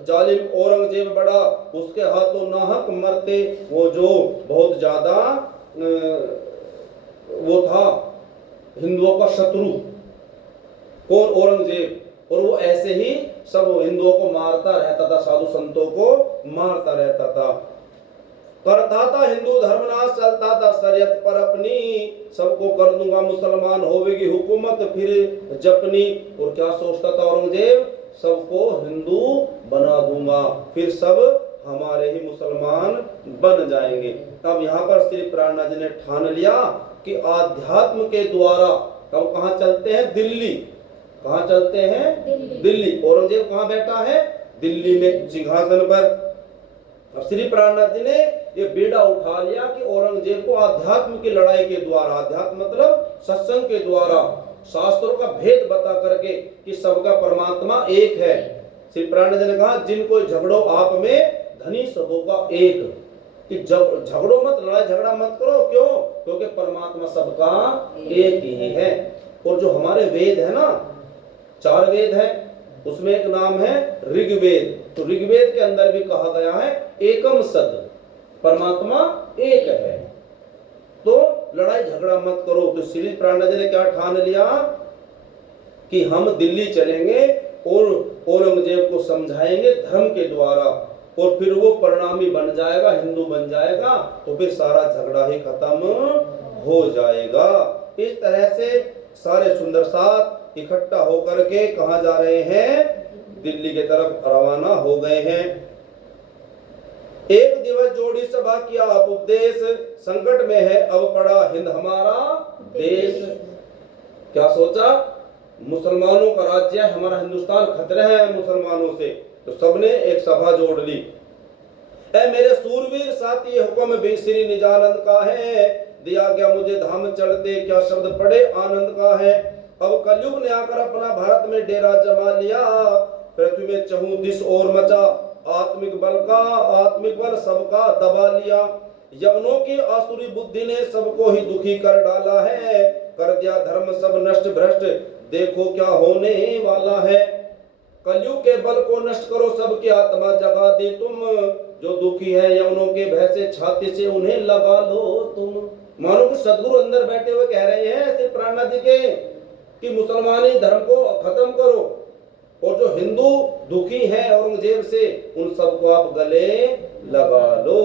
जालिम औरंगजेब बड़ा, उसके हाथों नाहक मरते। वो जो बहुत ज्यादा वो था हिंदुओं का शत्रु, कौन, औरंगजेब। और वो ऐसे ही सब हिंदुओं को मारता रहता था, साधु संतों को मारता रहता था, करता था हिंदू धर्मनाश, चलता था शरीयत पर अपनी, सबको कर दूंगा मुसलमान, होवेगी हुकूमत फिर जपनी। और क्या सोचता था औरंगजेब, सबको हिंदू बना दूंगा, फिर सब हमारे ही मुसलमान बन जाएंगे। अब यहाँ पर श्री प्राणनाथ जी ने ठान लिया कि आध्यात्म के द्वारा, अब कहाँ चलते हैं, दिल्ली। कहाँ चलते हैं, दिल्ली। औरंगजेब कहाँ बैठा है, दिल्ली में सिंहासन पर। अब श्री प्राणनाथ जी ने ये बीड़ा उठा लिया कि औरंगजेब को आध्यात्म की लड़ाई के द्वारा, अध्यात्म मतलब सत्संग के द्वारा, शास्त्रों का भेद बता करके कि सबका परमात्मा एक है। श्री प्राणनाथ जी ने कहा जिनको झगड़ो आप में, धनी सबों का एक, कि झगड़ो मत, लड़ाई झगड़ा मत करो। क्यों, क्योंकि परमात्मा सबका एक ही है। और जो हमारे वेद है ना, 4 वेद है, उसमें एक नाम है ऋग्वेद। तो ऋग्वेद के अंदर भी कहा गया है एकम सद, परमात्मा एक है, तो लड़ाई झगड़ा मत करो। तो श्री प्राणनाथ जी ने क्या ठान लिया कि हम दिल्ली चलेंगे और औरंगजेब को समझाएंगे धर्म के द्वारा, और फिर वो परिणामी बन जाएगा, हिंदू बन जाएगा, तो फिर सारा झगड़ा ही खत्म हो जाएगा। इस तरह से सारे सुंदर साथ इकट्ठा होकर के कहां जा रहे हैं, दिल्ली के तरफ रवाना हो गए हैं। एक दिवस जोड़ी सभा किया आप उपदेश, संकट में है अब पड़ा हिंद हमारा देश। क्या सोचा, मुसलमानों का राज्य है, हमारा हिंदुस्तान खतरे है मुसलमानों से। तो सबने एक सभा जोड़ ली। ऐ मेरे सूरवीर साथी, हुक्म भी श्री निजानंद का है, दिया गया मुझे धाम चढ़ते, क्या शब्द पड़े आनंद का है। अब कलयुग ने आकर अपना भारत में डेरा जमा लिया, पृथ्वी में चहु दिस और मचा, आत्मिक बल सबका दबा लिया। यवनों की आसुरी बुद्धि ने सबको ही दुखी कर डाला है, कर दिया धर्म सब नष्ट भ्रष्ट, देखो क्या होने वाला है। कलयुग के बल को नष्ट करो, सबकी आत्मा जगा दे तुम, जो दुखी है यवनों के भय से, छाती से उन्हें लगा लो तुम। मानो कि सदगुरु अंदर बैठे हुए कह रहे हैं श्री प्राणनाथ जी के कि मुसलमानी धर्म को खत्म करो, और जो हिंदू दुखी है औरंगजेब से, उन सबको आप गले लगा लो।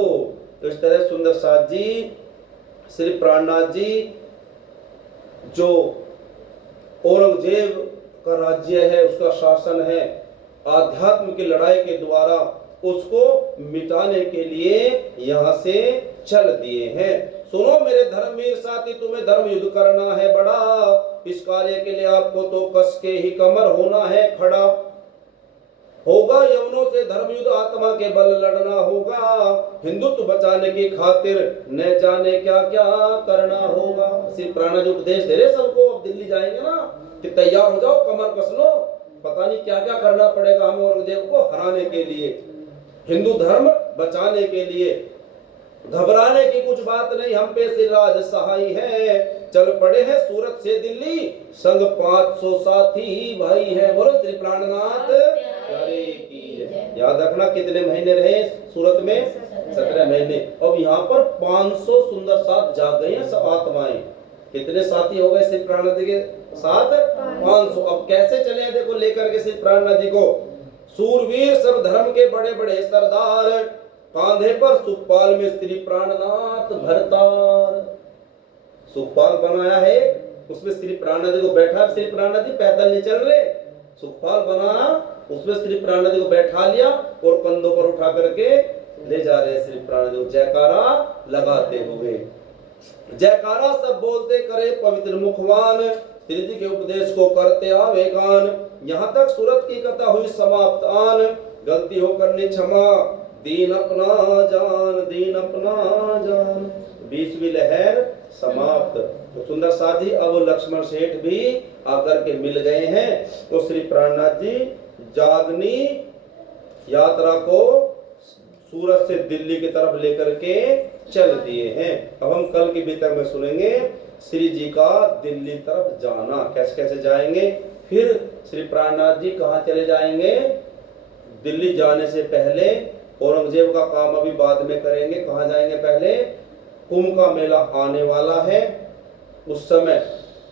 तो इस तरह सुंदर साथ जी, श्री प्राणनाथ जी, जो औरंगजेब का राज्य है, उसका शासन है, आध्यात्म की लड़ाई के द्वारा उसको मिटाने के लिए यहां से चल दिए हैं। सुनो मेरे धर्मवीर साथी, तुम्हें धर्म युद्ध करना है बड़ा, इस कार्य के लिए आपको तो कस के ही कमर होना है खड़ा। होगा यवनों से धर्म युद्ध, आत्मा के बल लड़ना होगा, हिंदुत्व बचाने की खातिर न जाने क्या क्या करना होगा। श्री प्राणनाथ जी उपदेश दे रहे सबको, अब दिल्ली जाएंगे ना कि तैयार हो जाओ, कमर कस लो, पता नहीं क्या क्या करना पड़ेगा हमें औरंगजेब को हराने के लिए, हिंदू धर्म बचाने के लिए। घबराने की कुछ बात नहीं, हम पे श्री राज सहाय है, चल पड़े हैं सूरत से दिल्ली, संग 500 साथी भाई है। बोलो श्री प्राणनाथ प्यारे की जय। याद रखना कितने महीने रहे सूरत में? 17 महीने। अब यहाँ पर 500 सुंदर साथ जाग गए हैं सब आत्माएं। कितने साथी हो गए श्री प्राणनाथ जी के साथ? 500। अब कैसे चले हैं देखो लेकर के श्री प्राणनाथ जी को। सूरवीर सब धर्म के बड़े बड़े सरदार, कांधे पर सुखपाल में श्री प्राणनाथ भरतार। सुखपाल बनाया है, उसमें श्री प्राणनाथ जी को बैठा। श्री प्राणनाथ जी पैदल नहीं चल रहे, सुखपाल बना, उसमें श्री प्राणनाथ जी को बैठा लिया और कंधों पर उठा करके ले जा रहे हैं श्री प्राणनाथ जी को जयकारा लगाते हुए। जयकारा सब बोलते करे पवित्र मुखवान, श्री जी के उपदेश को करते आवे गान। यहाँ तक सूरत की कथा हुई समाप्त आन, गलती हो करने क्षमा, दीन अपना जान, दीन अपना जान। 20वीं लहर समाप्त। तो सुंदर साथी अब लक्ष्मण सेठ भी आकर के मिल गए हैं। तो श्री प्राणनाथ जी जागनी यात्रा को सूरत से दिल्ली की तरफ लेकर के चल दिए हैं। अब हम कल की बीतक में सुनेंगे श्री जी का दिल्ली तरफ जाना, कैसे कैसे जाएंगे। फिर श्री प्राणनाथ जी कहाँ चले जाएंगे? दिल्ली जाने से पहले औरंगजेब का काम अभी बाद में करेंगे। कहाँ जाएंगे पहले? कुंभ का मेला आने वाला है उस समय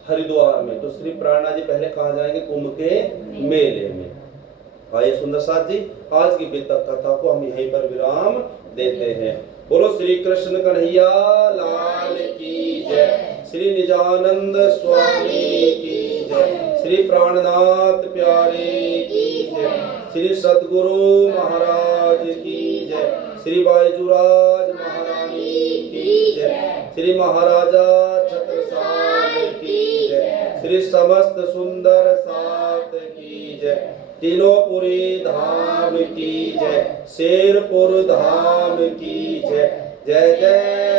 हरिद्वार में, तो श्री प्राणनाथ जी पहले कहाँ जाएंगे? कुंभ के मेले में। आइए सुंदर साथ जी आज की बीतक कथा को हम यहीं पर विराम देते हैं। बोलो श्री कृष्ण कन्हैया लाल की जय, श्री निजानंद स्वामी की जय, श्री प्राणनाथ प्यारे की जय, श्री सद्गुरु महाराज की जय, श्री बाईजूराज महारानी की जय, श्री महाराजा छत्रसाल की जय, श्री समस्त सुंदर सात की जय, तीनोंपुरी धाम की जय, शेरपुर धाम की जय। जय जय